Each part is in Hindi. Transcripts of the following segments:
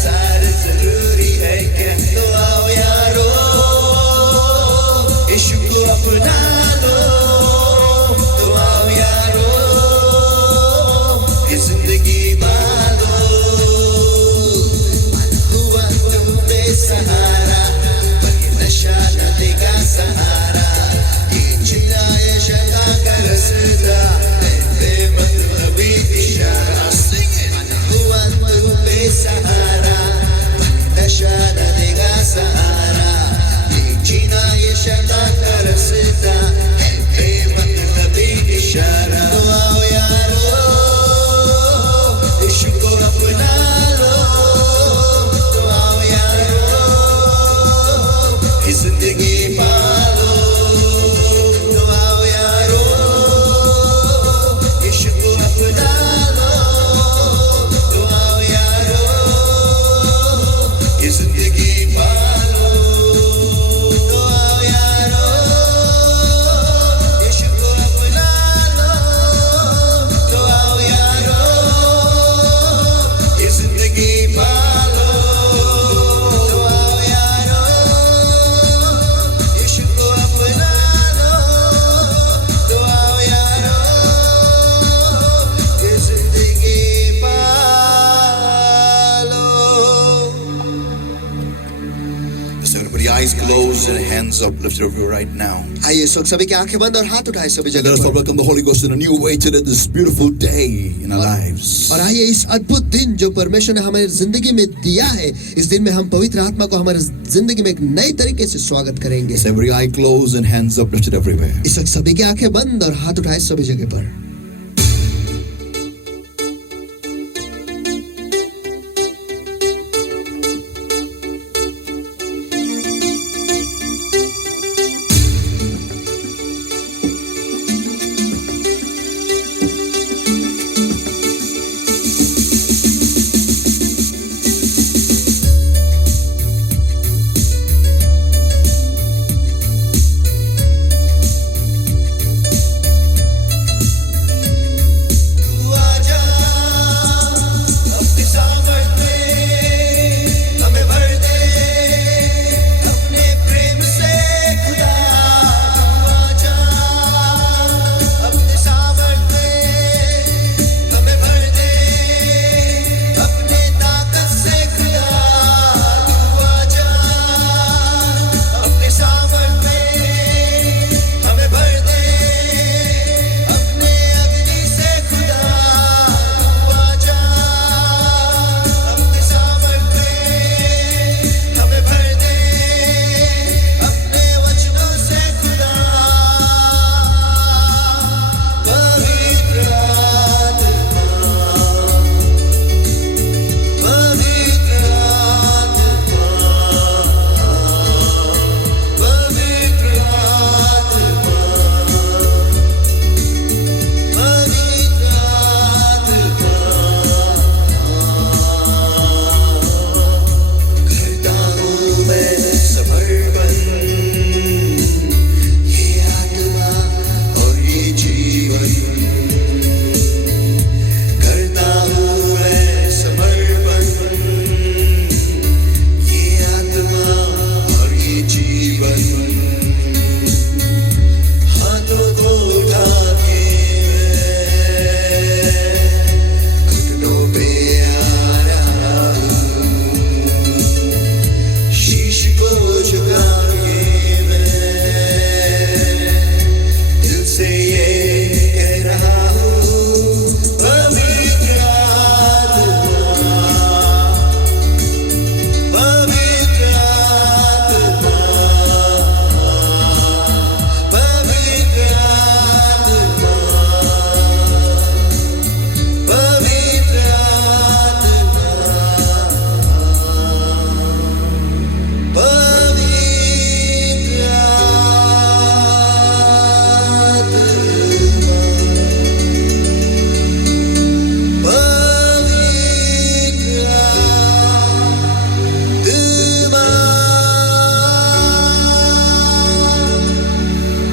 संसार जरूरी है क्या? तो आओ यारो यीशु को अपना लो, तो आओ यारो ये जिंदगी पालो। मन हुआ तुम बेसहारा पर ये नशा न देगा सहारा, ये जीना ये शका का रसदा है बेमतलबी इशारा। मन हुआ तुम बेसहारा पर नशा न देगा सहारा, ये जीना ये शका का रसदा है बेमतलबी इशारा। तो आओ यारो यीशु को अपना लो, तो आओ यारो ये जिंदगी पालो, तो आओ यारो यीशु को अपना लो, तो आओ यारो ये जिंदगी पालो, तो आओ यारो यीशु को अपना लो, तो आओ यारो ये जिंदगी पालो, तो आओ यारो यीशु को अपना लो, तो आओ यारो ये जिंदगी पालो। So everybody eyes closed and hands up lifted over right now. आइए सब सभी की आंखें बंद और हाथ उठाए सभी Let जगह us पर। welcome the Holy Ghost in a new way today, this beautiful day in our lives. और आइए इस अद्भुत दिन जो परमेश्वर ने हमारी जिंदगी में दिया है, इस दिन में हम पवित्र आत्मा को हमारी जिंदगी में एक नई तरीके से स्वागत करेंगे। So every eye closed and hands up lifted everywhere. इस वक्त सभी की आंखें बंद और हाथ उठाए सभी जगह पर। तू आजा अपनी सामर्थ में हमें भर दे अपने प्रेम से खुदा। तू आजा अपनी सामर्थ में हमें भर दे अपने ताकत से खुदा। तू आजा अपनी सामर्थ में हमें भर दे अपने अग्नि से खुदा। तू आजा अपनी सामर्थ में हमें भर दे अपने वचनों से खुदा। पवित्र आत्मा, पवित्र आत्मा, पवित्र आत्मा, पवित्र आत्मा। करता हूँ मैं समर्पण, ये आत्मा और ये जीवन। करता हूँ मैं समर्पण, ये आत्मा और ये जीवन। हाथों को उठा के मैं घुटनों पे आ रहा हूँ, शीश को झुका के मैं दिल से ये कह रहा हूँ। पवित्र आत्मा, पवित्र आत्मा, पवित्र आत्मा, पवित्र आत्मा, पवित्र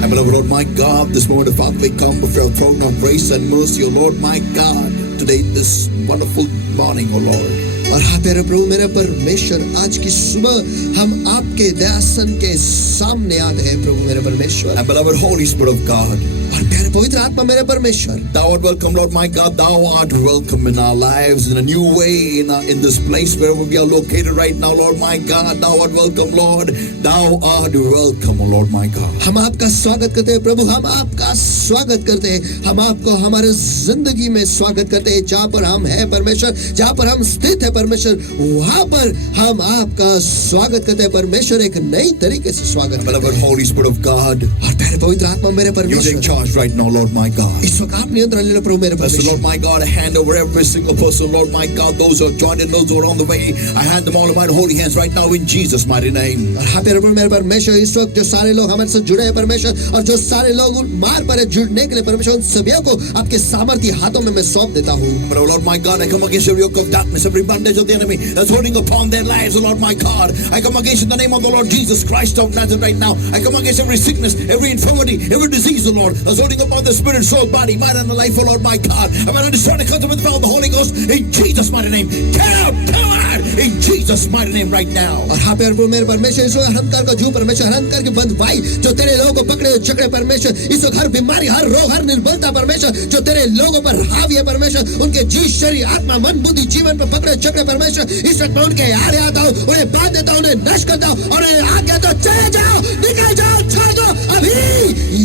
And beloved Lord my God, this moment, Father, we come before your throne of grace and mercy, O Lord my God, today, this wonderful morning, O Lord. और हाँ प्यारे प्रभु मेरे परमेश्वर, आज की सुबह हम आपके दयासन के सामने आते हैं प्रभु मेरे परमेश्वर। And beloved Holy Spirit of God, और प्यारे पवित्र आत्मा मेरे परमेश्वर, Thou art welcome, Lord my God. Thou art welcome in our lives in a new way in this place where we are located right now, Lord my God. Thou art welcome, Lord. Thou art welcome, Lord my God. हम आपका स्वागत करते हैं प्रभु, हम आपका स्वागत करते हैं, हम आपको हमारे जिंदगी में स्वागत करते हैं। जहाँ पर हम हैं परमेश्वर, जहाँ पर हम स्थित है परमेश्वर, वहाँ पर हम आपका स्वागत करते हैं परमेश्वर, एक नई तरीके से स्वागत करते Beloved हैं। Holy Spirit of God, और प्यारे पवित्र आत्मा मेरे you take परमेश्वर, charge right now, Lord my God. इस वक्त आप नियंत्रण ले लो प्रभु मेरे Bless the परमेश्वर। Lord my God, I hand over every single person, Lord my God, those who have joined and those who are on the way. I hand them all in my holy hands right now in Jesus' mighty name. और हाँ प्यारे प्रभु मेरे परमेश्वर, इस वक्त जो सारे लोग हमारे साथ जुड़े हैं परमेश्वर, और जो सारे लोग उन मार्ग पर है जुड़ने के लिए परमेश्वर, उन सभी को आपके सामर्थ्य हाथों में मैं सौंप देता हूँ। But oh Lord my God, I come against every yoke of darkness, every bondage of the enemy that's holding upon their lives, oh Lord my God. I come against in the name of the Lord Jesus Christ of Nazareth right now. I come against every sickness, every infirmity, every disease, oh Lord, that's holding upon the spirit, soul, body, mind, and the life, oh Lord my God. I'm going to destroy the concept with the power of the Holy Ghost in Jesus' mighty name. Get out, come out in Jesus' mighty name right now. और हाँ प्यारे प्रभु मेरे परमेश्वर, इस वक्त अहंकार का जू परमेश्वर, अहंकार की बंद भाई जो तेरे लोगों को पकड़े हुए जकड़े परमेश्वर, इस वक्त हर बीमारी, हर रोग, हर निर्बलता परमेश्वर जो तेरे लोगों पर हावी है परमेश्वर, उनके जीव, शरीर, आत्मा, मन, बुद्धि, जीवन पर पकड़े जकड़े परमेश्वर, इस वक्त मैं उनके आड़े आता हूँ, उन्हें बांध देता हूँ, उन्हें नष्ट करता हूँ और उन्हें आज्ञा दो, चले जाओ, निकल जाओ, छोड़ दो अभी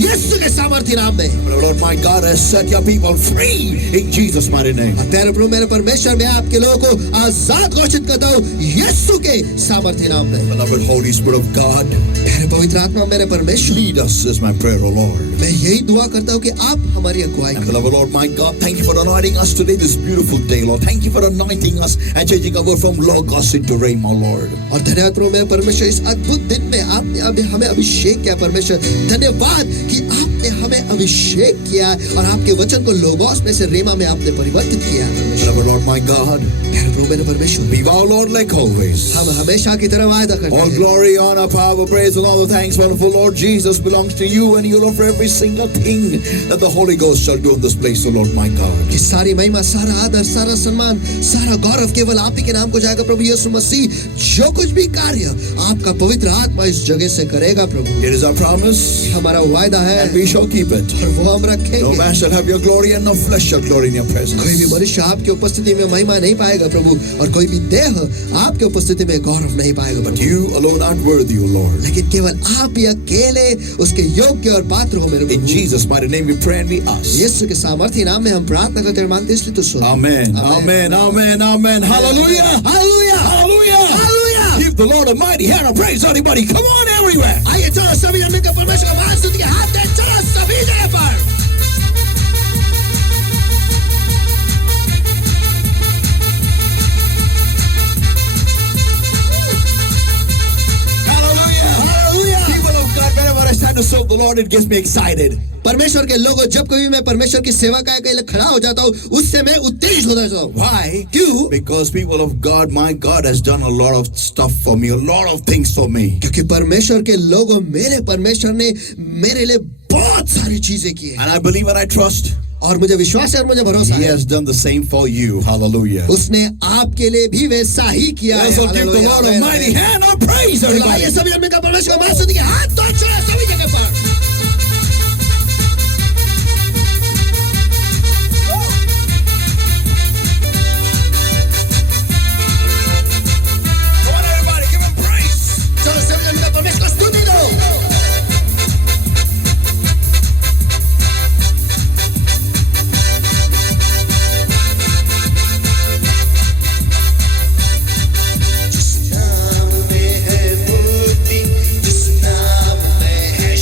यीशु के सामर्थ्य नाम में। Lord my God has set your people free in Jesus' mighty name. और प्यारे प्रभु मेरे परमेश्वर, मैं आपके लोगों को आजाद घोषित करता हूँ यीशु के सामर्थ्य नाम में। Beloved Holy Spirit of God, प्यारे पवित्र आत्मा मेरे परमेश्वर, lead us is my prayer, O Lord. मैं यही दुआ करता हूँ कि आप हमारी अगुवाई And करें। beloved Lord my God, thank you for anointing us today, this beautiful day, Lord. Thank you for anointing us and changing our word from Logos into Rhema, Lord. और धन्यवाद प्रभु मेरे परमेश्वर, इस अद्भुत दिन में आपने हमें अभिषेक किया परमेश्वर। धन्यवाद कि आपने हमें अभिषेक किया और आपके वचन को लोगोस में से रेमा में आपने परिवर्तित किया परमेश्वर। Beloved Lord my God, प्यारे प्रभु मेरे परमेश्वर, be thou, Lord, like always. हम हमेशा की तरह वायदा करते All हैं। glory, honor, power, praise, and all the thanks, wonderful Lord Jesus, belongs to you, and you, Lord, for every single thing that the Holy Ghost shall do in this place, O Lord my God. कि सारी महिमा, सारा आदर, सारा सम्मान, सारा गौरव केवल आप ही के नाम को जाएगा प्रभु यीशु मसीह। जो कुछ भी कार्य आपका पवित्र आत्मा इस जगह से करेगा प्रभु, It is our promise, हमारा वायदा है and we shall keep it. और वो हम No रखेंगे। man shall have your glory, and no flesh shall glory in your presence. कोई भी मनुष्य आपकी उपस्थिति में महिमा नहीं पाएगा प्रभु, और कोई भी देह आपकी उपस्थिति में गौरव नहीं पाएगा But Prabhu, you alone art worthy, O Lord. लेकिन केवल आप ही अकेले उसके योग्य और पात्र हो मेरे In Prabhu. Jesus' mighty name we pray and we ask. यीशु के सामर्थ्य नाम में हम प्रार्थना करते हैं, मांगते हैं, तो सुनो। Amen. Amen. Amen. Amen. Hallelujah. Hallelujah, Hallelujah. Hallelujah. Give the Lord a mighty hand of praise, everybody. Come on, everywhere. आइए चलो सभी जन मिलकर परमेश्वर का महान स्तुति के हाथ दे, चलो सभी जगह पर। Hallelujah. People of God, whenever I stand to serve the Lord, it gets me excited. परमेश्वर के लोगों, जब कभी मैं परमेश्वर की सेवा के लिए खड़ा हो जाता हूँ, उससे मैं उत्तेजित हो जाता हूँ। Why? क्यों? Because people of God, my God has done a lot of stuff for me, a lot of things for me. क्योंकि परमेश्वर के लोगों, मेरे परमेश्वर ने मेरे लिए बहुत सारी चीजें की हैं, And I believe and I trust और मुझे विश्वास है और मुझे भरोसा He है has done the same for you. Hallelujah. उसने आपके लिए भी वैसा ही किया है। So give the hallelujah, Lord a hallelujah. mighty hand of praise, everybody. आइए सभी जन मिलकर परमेश्वर का महान स्तुति के हाथ दो, चलो सभी जगह पर। Come on, everybody, give Him praise. चलो सभी जन मिलकर परमेश्वर को स्तुति दो। जिस नाम में है मुक्ति, जिस नाम में है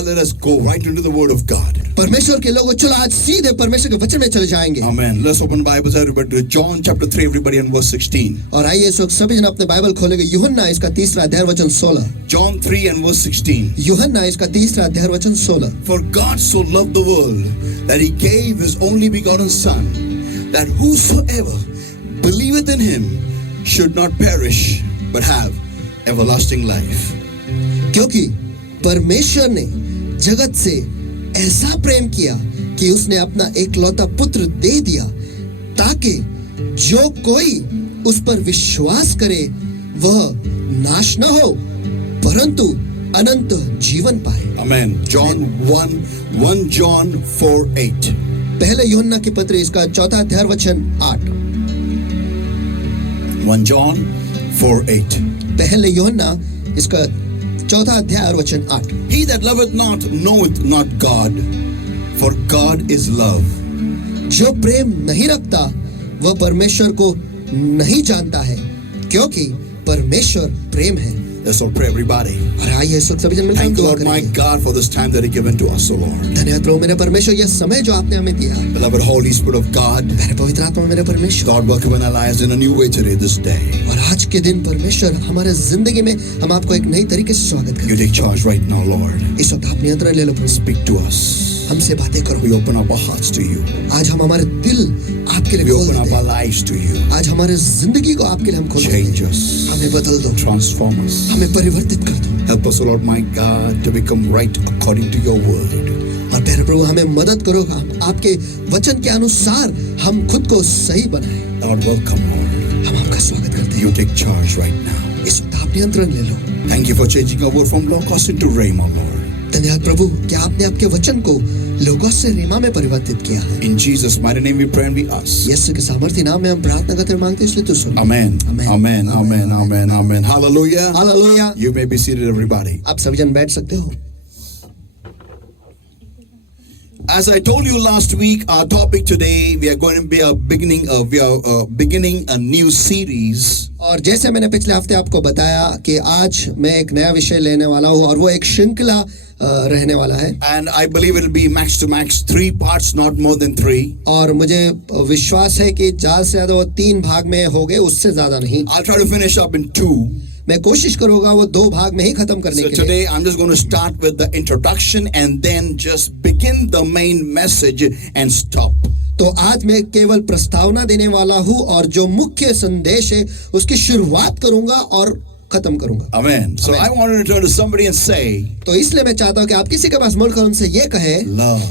Hallelujah. Let us go right into the Word of God. परमेश्वर के लोगों, चलो आज सीधे परमेश्वर के वचन में चले जाएंगे। Amen. Let's open Bibles, everybody, to John chapter 3, everybody, and verse 16. और आइए इस वक्त सभी जन अपने बाइबल खोलेंगे यूहन्ना इसका 3रा अध्याय वचन 16। John 3 and verse 16. यूहन्ना इसका 3रा अध्याय वचन 16। For God so loved the world that he gave his only begotten Son, that whosoever believeth in him should not perish, but have everlasting life. क्योंकि परमेश्वर ने जगत से ऐसा प्रेम किया कि उसने अपना एकलौता पुत्र दे दिया, ताकि जो कोई उस पर विश्वास करे वह नाश न हो, परंतु अनंत जीवन पाए। Amen. John 1 John 4:8. पहले यूहन्ना की पत्री इसका 4था अध्याय वचन 8। 1 John 4:8. पहले यूहन्ना इसका 4था अध्याय वचन 8। He that loveth not knoweth not God, for God is love. जो प्रेम नहीं रखता वह परमेश्वर को नहीं जानता है, क्योंकि परमेश्वर प्रेम है। Let's all pray, everybody. और आइए इस वक्त सभी जन मिलकर Thank you, दुआ Lord, my करेंगे। God, for this time that you given to us, O Lord. धन्यवाद प्रभु मेरे परमेश्वर, यह समय जो आपने हमें दिया है। Beloved Holy Spirit of God, मेरे पवित्र आत्मा मेरे परमेश्वर, God, welcome in our lives in a new way today, this day. और आज के दिन परमेश्वर हमारे जिंदगी में हम आपको एक नई तरीके से स्वागत You करते take charge right now, Lord. हैं। इस वक्त आप नियंत्रण ले लो प्रभु, Speak to us. हमसे बातें करो। We open up our hearts to you. आज हम हमारे दिल आपके लिए We खोल open up देते our हैं। lives to you. आज हमारे जिंदगी को आपके लिए हम खोल देते Change हैं। us. हमें बदल दो, Transform us. हमें परिवर्तित कर दो, Help us, O Lord, my God, to become right according to your word. और प्यारे प्रभु हमें मदद करो, हम आपके वचन के अनुसार हम खुद को सही बनाएं। Lord, welcome, Lord. हम आपका स्वागत करते हैं। You take charge right now. इस वक्त आप नियंत्रण ले लो। Thank you for changing our word from Logos into Rhema, Lord. धन्यवाद प्रभु कि आपने आपके वचन को लोगोस से रीमा में परिवर्तित किया है। In Jesus' mighty name we pray and we ask. यीशु के सामर्थ्य नाम में हम प्रार्थना करते हैं, मांगते हैं, इसलिए तू सुन। Amen. Amen. Amen. Amen. Amen. Amen. Hallelujah. Hallelujah. You may be seated, everybody. आप सभी जन बैठ सकते हो। As I told you last week, our topic today, we are going to be beginning a new series. और जैसे मैंने पिछले हफ्ते आपको बताया कि आज मैं एक नया विषय लेने वाला हूँ, और वो एक श्रृंखला रहने वाला है। And I believe it will be max to max 3 parts, not more than 3. और मुझे विश्वास है कि ज्यादा से ज्यादा वो 3 भाग में हो गए, उससे ज्यादा नहीं। I'll try to finish up in 2. मैं कोशिश करूंगा वो 2 भाग में ही खत्म करने So के लिए। today I'm just going to start with the introduction and then just begin the main message and stop. तो आज मैं केवल प्रस्तावना देने वाला हूँ, और जो मुख्य संदेश है उसकी शुरुआत करूंगा और खत्म करूंगा। Amen. So I want to turn to somebody and say, तो इसलिए मैं चाहता हूँ कि आप किसी के पास मुड़कर उनसे ये कहे, love.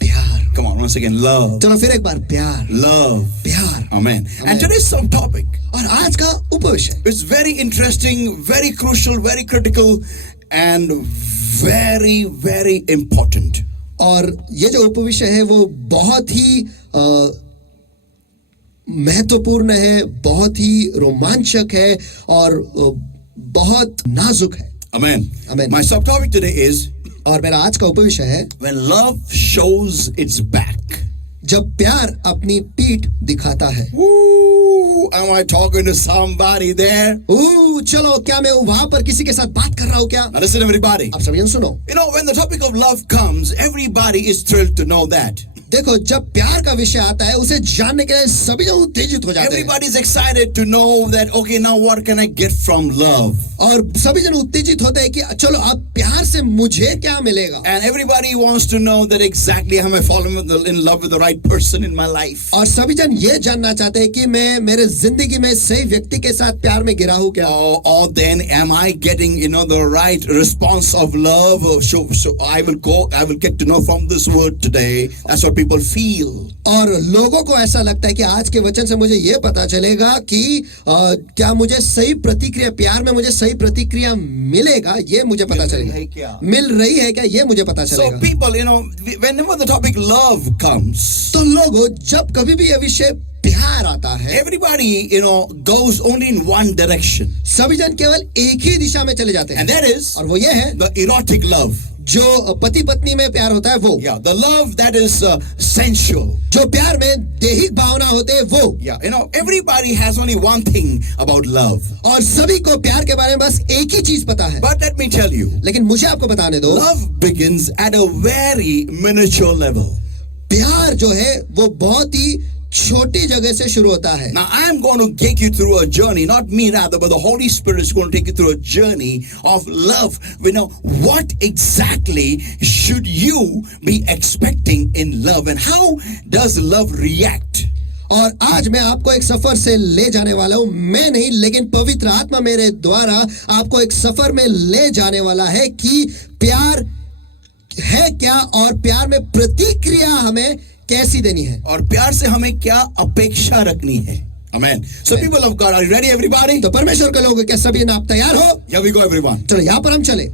प्यार। Come on, once again, love. चलो फिर एक बार, प्यार, Love. प्यार। Amen. And today's subtopic और आज का उपविषय is very interesting, very crucial, very critical, and very, very important. और ये जो उपविषय है वो बहुत ही महत्वपूर्ण है, बहुत ही रोमांचक है, और बहुत नाजुक है। Amen. Amen. My subtopic today is और मेरा आज का उपविषय है, when love shows its back. जब प्यार अपनी पीठ दिखाता है। Ooh, am I talking to somebody there? चलो, क्या मैं वहां पर किसी के साथ बात कर रहा हूँ क्या? Now listen, everybody. आप सभी सुनो। You know, when the topic of love comes, everybody is thrilled to know that. देखो, जब प्यार का विषय आता है उसे जानने के लिए सभी लोग उत्तेजित हो जाते हैं। Everybody is excited to know that, okay, now what can I get from love? और सभी जन उत्तेजित होते हैं कि चलो अब प्यार से मुझे क्या मिलेगा। And everybody wants to know that exactly am I falling in love with the right person in my life? और सभी जन ये जानना चाहते हैं कि मैं मेरे जिंदगी में सही व्यक्ति के साथ प्यार में गिरा हूँ क्या? Or then am I getting, the right response of love? So I will get to know from this word today. That's what people feel. और लोगों को ऐसा लगता है कि आज के वचन से मुझे ये पता चलेगा कि क्या मुझे सही प्रतिक्रिया, प्यार में मुझे सही प्रतिक्रिया मिलेगा, ये मुझे पता चलेगा। मिल रही है क्या, ये मुझे पता चलेगा। So people, whenever the topic love comes, तो लोगों, जब कभी भी ये विषय प्यार आता है, everybody, goes only in one direction. सभी जन केवल एक ही दिशा में चले जाते हैं, And that is और वो ये है the erotic love. जो पति पत्नी में प्यार होता है वो, Yeah, the love that is sensual. जो प्यार में दैहिक भावना होते हैं वो, Yeah, everybody has only one thing about love. और सभी को प्यार के बारे में बस एक ही चीज पता है. But let me tell you, लेकिन मुझे आपको बताने दो, love begins at a very miniature level. प्यार जो है वो बहुत ही छोटी जगह से शुरू होता है. Now, I am going to take you through a journey, not me rather, but the Holy Spirit is going to take you through a journey of love. What exactly should you be expecting in love, and how does love react? और आज मैं आपको एक सफर से ले जाने वाला हूं. मैं नहीं, लेकिन पवित्र आत्मा मेरे द्वारा आपको एक सफर में ले जाने वाला है कि प्यार है क्या और प्यार में प्रतिक्रिया हमें कैसी देनी है, और प्यार से हमें क्या अपेक्षा रखनी है. Amen. So people of God, are you ready, everybody? तो परमेश्वर के लोग क्या सभी आप तैयार हो? Here we go, everyone. चलो यहाँ पर हम चले.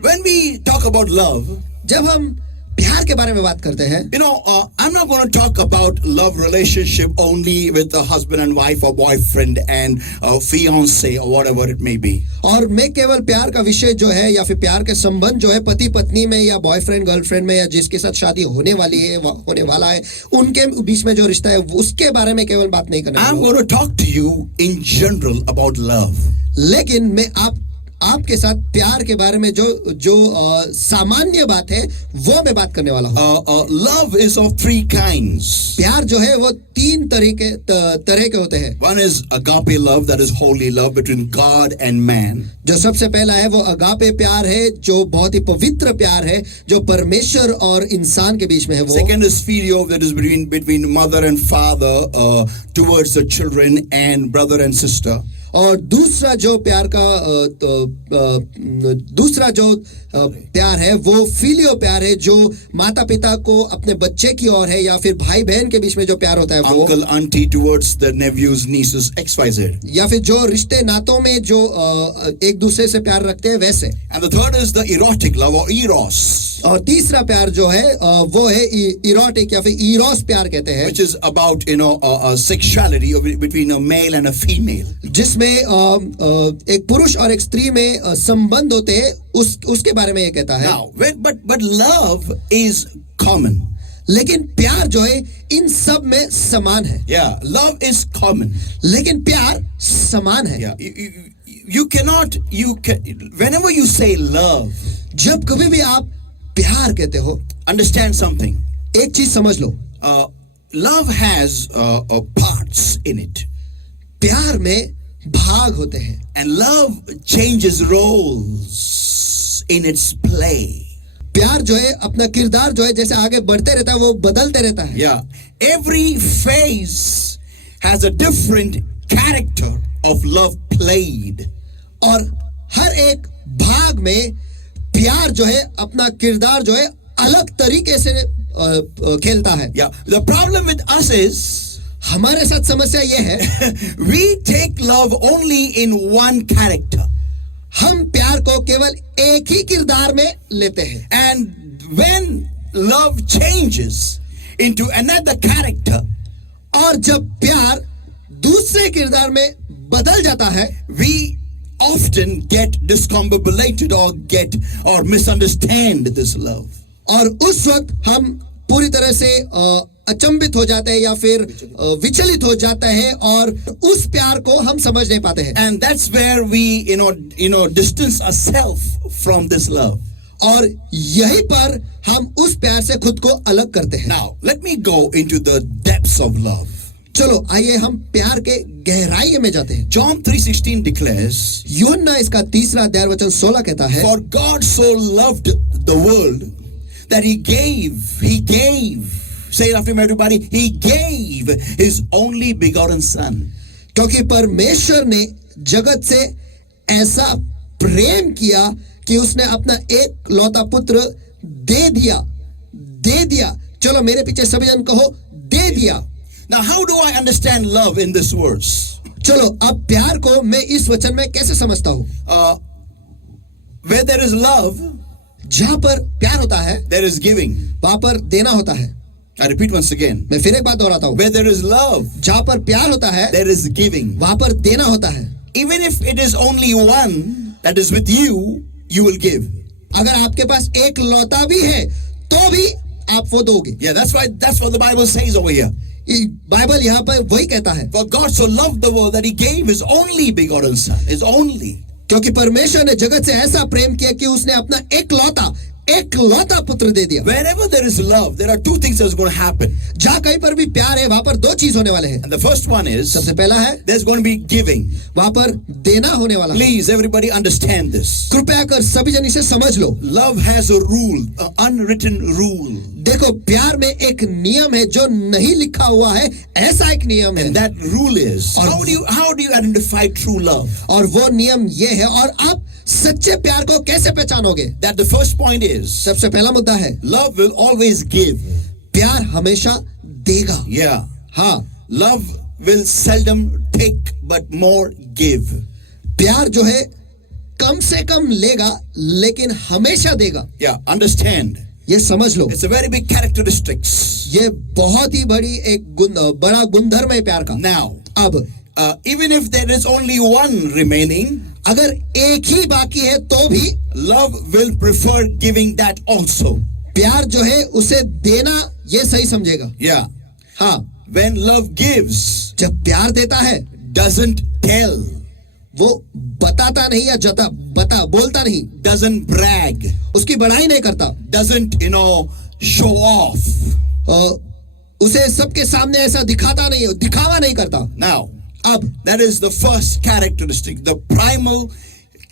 When we talk about love, जब हम प्यार के बारे में बात करते हैं, I'm not going to talk about love relationship only with a husband and wife or boyfriend and fiance or whatever it may be. और मैं केवल प्यार का विषय जो है या फिर प्यार के संबंध जो है पति पत्नी में या बॉयफ्रेंड गर्लफ्रेंड में या जिसके साथ शादी होने वाली है होने वाला है उनके बीच में जो रिश्ता है उसके बारे में केवल बात नहीं करना. I'm going to talk to you in general about love. लेकिन मैं आपके साथ प्यार के बारे में जो सामान्य बात है वो मैं बात करने वाला हूँ. Love is of three kinds. प्यार जो है वो तीन तरह के होते हैं. One is agape love, that is holy love between God and man. जो सबसे पहला है वो अगापे प्यार है, जो बहुत ही पवित्र प्यार है, जो परमेश्वर और इंसान के बीच में है वो. Second is filio, that is between mother and father towards the children and brother and sister. और दूसरा जो प्यार है वो फिलियो प्यार है, जो माता पिता को अपने बच्चे की ओर है या फिर भाई बहन के बीच में जो प्यार होता है वो. Uncle auntie towards the nephews nieces XYZ. या फिर जो रिश्ते नातों में जो एक दूसरे से प्यार रखते हैं वैसे. And the third is the erotic love or eros. और तीसरा प्यार जो है वो है इरोटिक या फिर इरोस प्यार कहते हैं, which is about sexuality between a male and a female. जिसमें एक पुरुष और एक स्त्री में संबंध होते हैं, उसके बारे में ये कहता है. Now, but love is common. लेकिन प्यार जो है इन सब में समान है. Yeah, love is common. लेकिन प्यार समान है. Yeah, whenever you say love, जब कभी भी आप प्यार कहते हो, understand something. एक चीज समझ लो, love has parts in it. प्यार में भाग होते हैं. And love changes roles in its play. प्यार जो है अपना किरदार जो है जैसे आगे बढ़ते रहता है वो बदलते रहता है. Yeah, every phase has a different character of love played. और हर एक भाग में प्यार जो है अपना किरदार जो है अलग तरीके से खेलता है. Yeah, the problem with us is हमारे साथ समस्या ये है we take love only in one character. हम प्यार को केवल एक ही किरदार में लेते हैं. And when love changes into another character, और जब प्यार दूसरे किरदार में बदल जाता है, we often get discombobulated or misunderstand this love. और उस वक्त हम पूरी तरह से अचंभित हो जाते हैं या फिर विचलित हो जाते हैं और उस प्यार को हम समझ नहीं पाते हैं. And that's where we distance ourselves from this love. और यहीं पर हम उस प्यार से खुद को अलग करते हैं. Now let me go into the depths of love. चलो आइए हम प्यार के गहराई में जाते हैं. John 3:16 declares, यूहन्ना इसका 3 अध्याय वचन 16 कहता है, for God so loved the world that he gave, say it after me everybody, he gave his only begotten son. क्योंकि परमेश्वर ने जगत से ऐसा प्रेम किया कि उसने अपना एक लौता पुत्र दे दिया. चलो मेरे पीछे सभी जन कहो, दे दिया. Now how do I understand love in this verse? चलो अब प्यार को मैं इस वचन में कैसे समझता हूँ. Where there is love, जहां पर प्यार होता है there is giving. वहां पर देना होता है. I repeat once again. मैं फिर एक बात दोहराता हूँ, Where there is love, जहां पर प्यार होता है there is giving. वहां पर देना होता है. Even if it is only one that is with you, you will give. अगर आपके पास एक लौता भी है तो भी आप वो दोगे। Yeah, that's what the Bible says over here. Bible यहाँ पर वही कहता है, For God so loved the world that he gave his only begotten son. His only. क्योंकि परमेश्वर ने जगत से ऐसा प्रेम किया कि उसने अपना एकलौता पुत्र दे दिया। Wherever there is love, there are two things that's going to happen. जहाँ कहीं पर भी प्यार है वहां पर दो चीज होने वाले हैं। And the first one is, सबसे पहला है there's going to be giving. वहां पर देना होने वाला है। Please, everybody understand this. कृपया कर सभी जन इसे समझ लो। Love has a rule, an unwritten rule. देखो, प्यार में एक नियम है जो नहीं लिखा हुआ है, ऐसा एक नियम है। And that rule is, how do you identify true love? और वो नियम ये है, और आप सच्चे प्यार को कैसे पहचानोगे? That the first point is, सबसे पहला मुद्दा है, love will always give. प्यार हमेशा देगा। Yeah. हाँ, Love will seldom take but more give. प्यार जो है कम से कम लेगा लेकिन हमेशा देगा। Yeah, understand. ये समझ लो, It's a very big characteristics. ये बहुत ही बड़ी बड़ा गुणधर्म है प्यार का। Now, अब even if there is only one remaining, अगर एक ही बाकी है तो भी love will prefer giving that also. प्यार जो है उसे देना ये सही समझेगा। Yeah. हाँ, When love gives, जब प्यार देता है doesn't tell, वो बताता नहीं या बोलता नहीं, doesn't brag, उसकी बड़ाई नहीं करता, doesn't, show off. उसे सबके सामने ऐसा दिखाता नहीं, दिखावा नहीं करता। Now, अब that is the first characteristic, the primal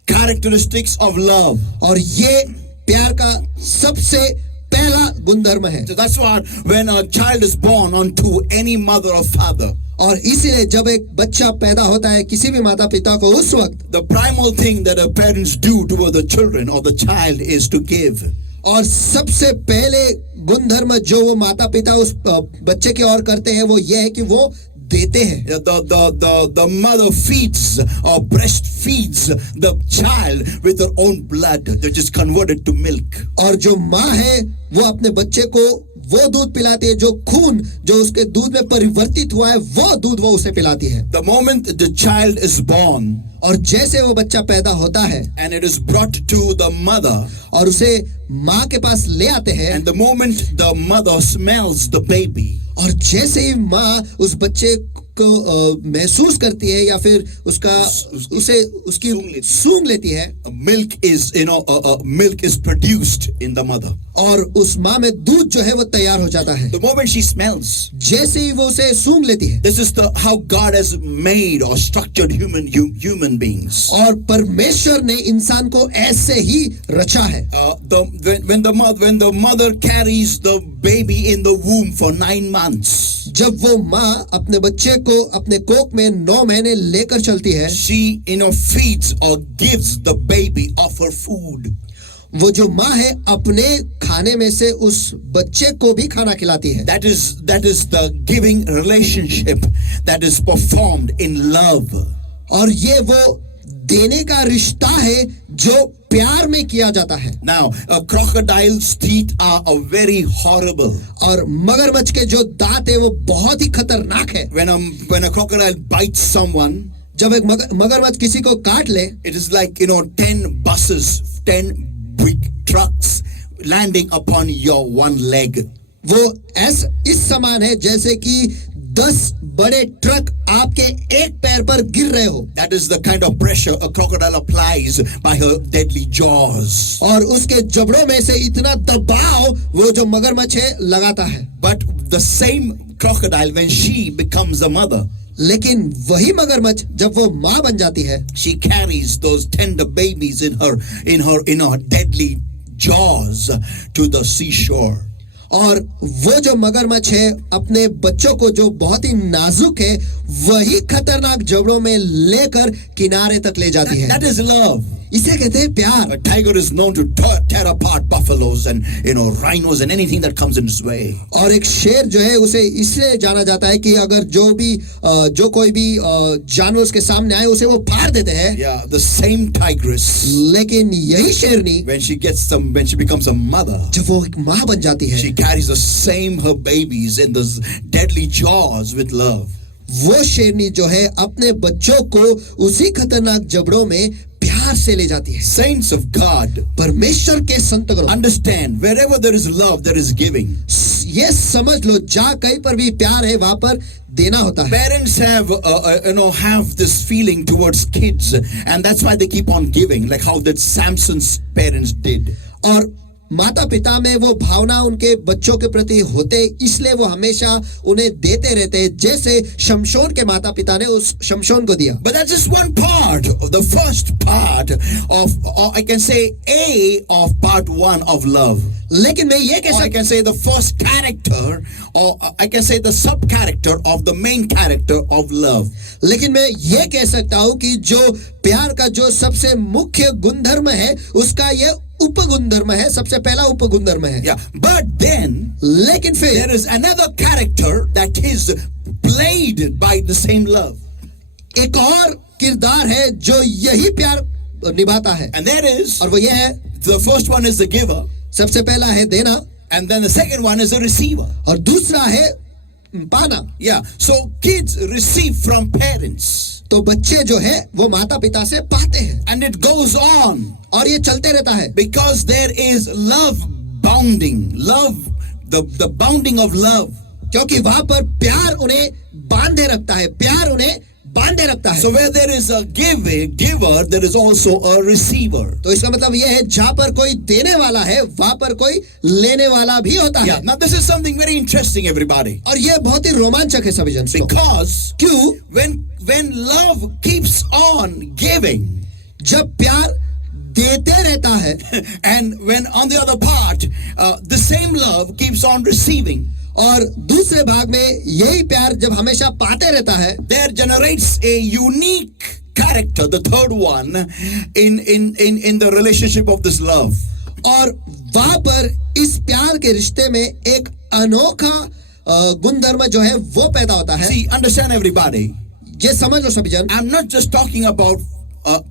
characteristics of love. और ये प्यार का सबसे पहला गुणधर्म है। So that's why when a child is born unto any mother or father, और इसीलिए जब एक बच्चा पैदा होता है किसी भी माता पिता को, उस वक्त the primal thing that the parents do toward the children or the child is to give. और सबसे पहले गुणधर्म जो वो माता पिता उस बच्चे की ओर करते हैं वो ये है कि वो देते हैं। The mother feeds or breastfeeds the child with her own blood that is converted to milk. और जो माँ है वो अपने बच्चे को वो दूध पिलाती है, जो खून जो उसके दूध में परिवर्तित हुआ है वो दूध वो उसे पिलाती है। The moment the child is born, और जैसे वो बच्चा पैदा होता है and it is brought to the mother, और उसे माँ के पास ले आते हैं, and the moment the mother smells the baby, और जैसे ही माँ उस बच्चे को महसूस करती है या फिर उसकी सूंघ लेती है, milk is produced in the mother. और उस माँ में दूध जो है वो तैयार हो जाता है। The moment she smells, जैसे ही वो उसे सूंघ लेती है, this is how God has made or structured human beings. और परमेश्वर ने इंसान को ऐसे ही रचा है। When the mother carries the baby in the womb for 9 months, जब वो माँ अपने बच्चे को अपने कोख में 9 महीने लेकर चलती है, she feeds or gives the baby of her food. वो जो माँ है अपने खाने में से उस बच्चे को भी खाना खिलाती है। That is the giving relationship that is performed in love. और ये वो देने का रिश्ता है जो प्यार में किया जाता है। Now, a crocodile's teeth are very horrible. और मगरमच्छ के जो दांत है वो बहुत ही खतरनाक है। When a crocodile bites someone, जब एक मगरमच्छ किसी को काट ले, it is like 10 buses, 10 big trucks landing upon your one leg. वो इस समान है जैसे कि 10 बड़े ट्रक आपके एक पैर पर गिर रहे हो। That is the kind of pressure a crocodile applies by her deadly jaws. और उसके जबड़ों में से इतना दबाव वो जो मगरमच्छ है लगाता है। But the same crocodile, when she becomes a mother, लेकिन वही मगरमच्छ जब वो माँ बन जाती है, she carries those tender babies in her deadly jaws to the seashore. और वो जो मगरमच्छ है अपने बच्चों को जो बहुत ही नाजुक है वही खतरनाक जबड़ों में लेकर किनारे तक ले जाती है। That is love. इसे कहते हैं प्यार। A tiger is known to tear apart buffaloes and rhinos and anything that comes in its way. और एक शेर जो है उसे इसलिए जाना जाता है कि अगर जो कोई भी जानवर उसके सामने आए उसे वो फाड़ देते हैं। Yeah, the same tigress. लेकिन यही शेरनी when she becomes a mother, जब वो एक माँ बन जाती है, she carries her babies in those deadly jaws with love. वो शेरनी जो है अपने बच्चों को उसी खतरनाक जबड़ों में प्यार से ले जाती है। Saints of God, परमेश्वर के संतगण understand wherever there is love, there is giving. ये समझ लो, जहाँ कहीं पर भी प्यार है वहां पर देना होता है। Parents have this feeling towards kids, and that's why they keep on giving, like how that Samson's parents did. और माता पिता में वो भावना उनके बच्चों के प्रति होते, इसलिए वो हमेशा उन्हें देते रहते हैं, जैसे शमशोन के माता पिता ने उस शमशोन को दिया। But that's just one part of the first part of, or I can say, A of part one of love. लेकिन मैं ये कह Or I सकता can say the first character, or I can say the sub character of the main character of love. लेकिन मैं ये कह सकता हूँ कि जो प्यार का जो सबसे मुख्य गुणधर्म है, उसका ये उपगुणधर्म है, सबसे पहला उपगुणधर्म है। Yeah, but then लेकिन फिर there is another character that is played by the same love, एक और किरदार है जो यही प्यार निभाता है, and that is, और वो ये है, the first one is the giver, सबसे पहला है देना, and then the second one is the receiver. और दूसरा है पाना। Yeah, so kids receive from parents, तो बच्चे जो है वो माता पिता से पाते हैं, and it goes on और ये चलते रहता है, because there is love bounding, the bounding of love. क्योंकि वहां पर प्यार उन्हें बांधे रखता है, प्यार उन्हें बांधे रखता है। So where there is a giver, there is also a receiver. तो इसका मतलब यह है, जहां पर कोई देने वाला है वहां पर कोई लेने वाला भी होता Yeah, है। now this is something very interesting, everybody, और ये बहुत ही रोमांचक है सभी जन। because क्यों? when love keeps on giving, जब प्यार देते रहता है, and when on the other part the same love keeps on receiving, और दूसरे भाग में यही प्यार जब हमेशा पाते रहता है, there generates a unique character, the third one, in the relationship of this love. और वहां पर इस प्यार के रिश्ते में एक अनोखा गुणधर्म जो है वो पैदा होता है। See, understand everybody, ये समझ लो सभी जन, I'm not just talking about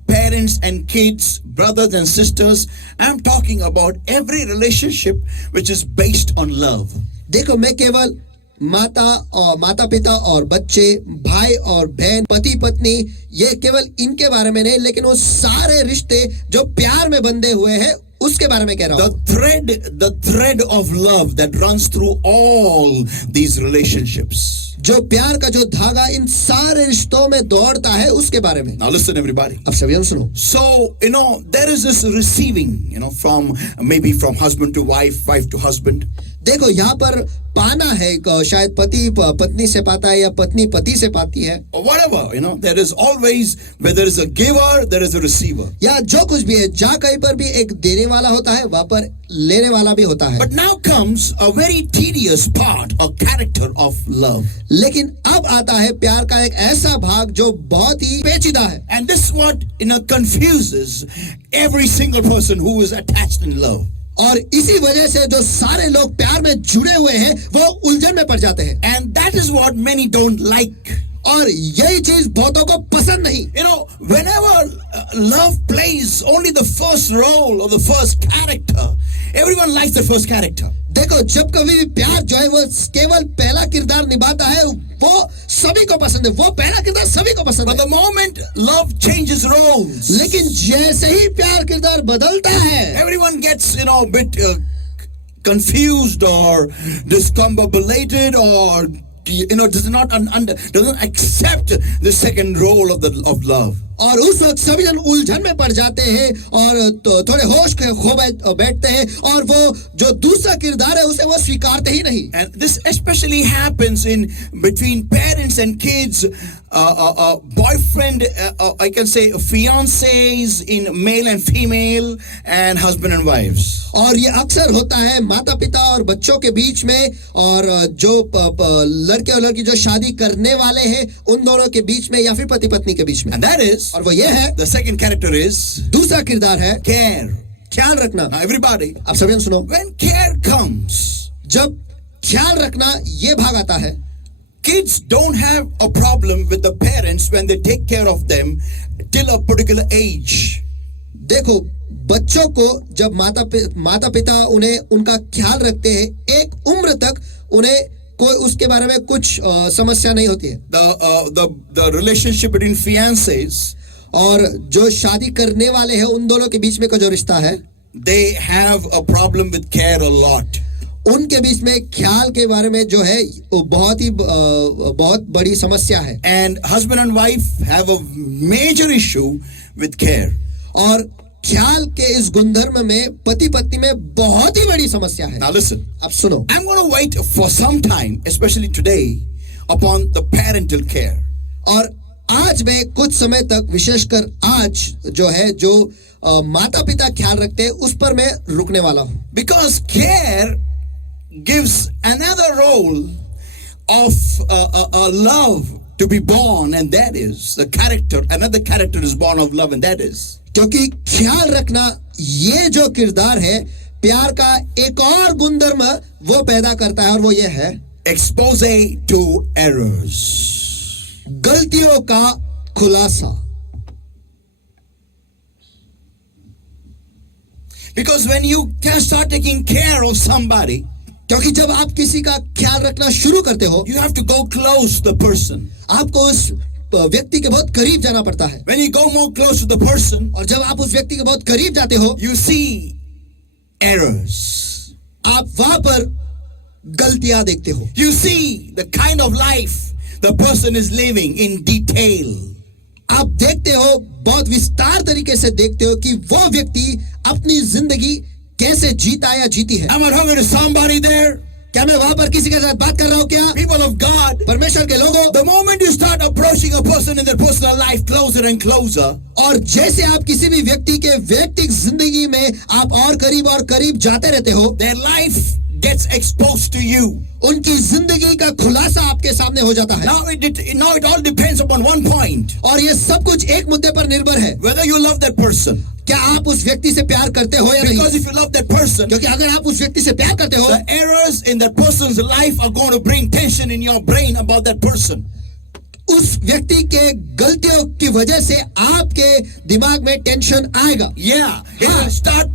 parents and kids, brothers and sisters. I'm talking about every relationship which is based on love. देखो मैं केवल माता पिता और बच्चे, भाई और बहन, पति पत्नी, ये केवल इनके बारे में नहीं, लेकिन वो सारे रिश्ते जो प्यार में बंधे हुए हैं उसके बारे में कह रहा हूं। The thread of love that runs through all these relationships. जो प्यार का जो धागा इन सारे रिश्तों में दौड़ता है उसके बारे में। Now listen, everybody. अब सभी सुनो। So, there is this receiving, from maybe from husband to wife, wife to husband. देखो यहाँ पर पाना है, शायद पति पत्नी से पाता है या पत्नी पति से पाती है, Or whatever, there is always, where there is a giver, there is a receiver. या जो कुछ भी है, जहाँ कहीं पर भी एक देने वाला होता है वहां पर लेने वाला भी होता है। But now comes a very tedious part, a character of love. लेकिन अब आता है प्यार का एक ऐसा भाग जो बहुत ही पेचीदा है, And this what, confuses every single person who is attached in love. और इसी वजह से जो सारे लोग प्यार में जुड़े हुए हैं वो उलझन में पड़ जाते हैं, And that is what many don't like. और यही चीज बहुतों को पसंद नहीं। Whenever love plays only the first role or the first character, everyone likes the first character. देखो जब कभी भी प्यार जो है वो केवल पहला किरदार निभाता है, वो सभी को पसंद है, वो पहला किरदार सभी को पसंद But है। the moment love changes roles, लेकिन जैसे ही प्यार किरदार बदलता है, everyone gets, a bit confused or discombobulated, or does not doesn't accept the second role of love. और उस वक्त सभी जन उलझन में पड़ जाते हैं और थोड़े होश खो बैठते हैं, और वो जो दूसरा किरदार है उसे वो स्वीकारते ही नहीं। And this especially happens in between parents and kids, boyfriend, I can say fiancés, in male and female, and husband and wives. और ये अक्सर होता है माता पिता और बच्चों के बीच में, और जो लड़के और लड़की जो शादी करने वाले हैं उन दोनों के बीच में, या फिर पति पत्नी के बीच में। And that is, और वो ये है, the second character is दूसरा किरदार है care. ख्याल रखना। Now everybody, अब सभी सुनो, when care comes, जब ख्याल रखना ये भाग आता है, kids don't have a problem with the parents when they take care of them till a particular age. देखो बच्चों को जब माता पिता उन्हें उनका ख्याल रखते हैं, एक उम्र तक उन्हें कोई उसके बारे में कुछ समस्या नहीं होती है। The relationship between fiancés, और जो शादी करने वाले हैं उन दोनों के बीच में का जो रिश्ता है, they have a problem with care a lot. उनके बीच में ख्याल के बारे में जो है वो बहुत बड़ी समस्या है। And husband and wife have a major issue with care. और ख्याल के इस गुणधर्म में पति पत्नी में बहुत ही बड़ी समस्या है। Now listen, अब सुनो, I'm going to wait for some time, especially today, upon the parental care. और आज मैं कुछ समय तक, विशेषकर आज जो है जो माता पिता ख्याल रखते हैं उस पर मैं रुकने वाला हूं। Because care gives another role of a love to be born, and that is the character. Another character is born of love, and that is. क्योंकि ख्याल रखना ये जो किरदार है, प्यार का एक और गुणधर्म वो पैदा करता है, और वो ये है Expose to errors. गलतियों का खुलासा। Because when you can start taking care of somebody, क्योंकि जब आप किसी का ख्याल रखना शुरू करते हो, you have to go close to the person. आपको उस व्यक्ति के बहुत करीब जाना पड़ता है। When you go more close to the person, और जब आप उस व्यक्ति के बहुत करीब जाते हो, you see errors. आप वहां पर गलतियां देखते हो। You see the kind of life the person is living in detail. आप देखते हो, बहुत विस्तार तरीके से देखते हो कि वो व्यक्ति अपनी जिंदगी कैसे जीता या जीती है। Am I talking to somebody there? क्या मैं वहां पर किसी के साथ बात कर रहा हूं क्या? People of God, परमेश्वर के लोगों, the moment you start approaching a person in their personal life closer and closer, और जैसे आप किसी भी व्यक्ति के व्यक्तिगत जिंदगी में आप और करीब जाते रहते हो, their life gets exposed to you. उनकी जिंदगी का खुलासा आपके सामने हो जाता है। Now it all depends upon one point. और ये सब कुछ एक मुद्दे पर निर्भर है, Whether you love that person. क्या आप उस व्यक्ति से प्यार करते हो या नहीं? Because if you love that person, क्योंकि अगर आप उस व्यक्ति से प्यार करते हो, the errors in that person's life are going to bring tension in your brain about that person. उस व्यक्ति के गलतियों की वजह से आपके दिमाग में टेंशन आएगा। Yeah, it will start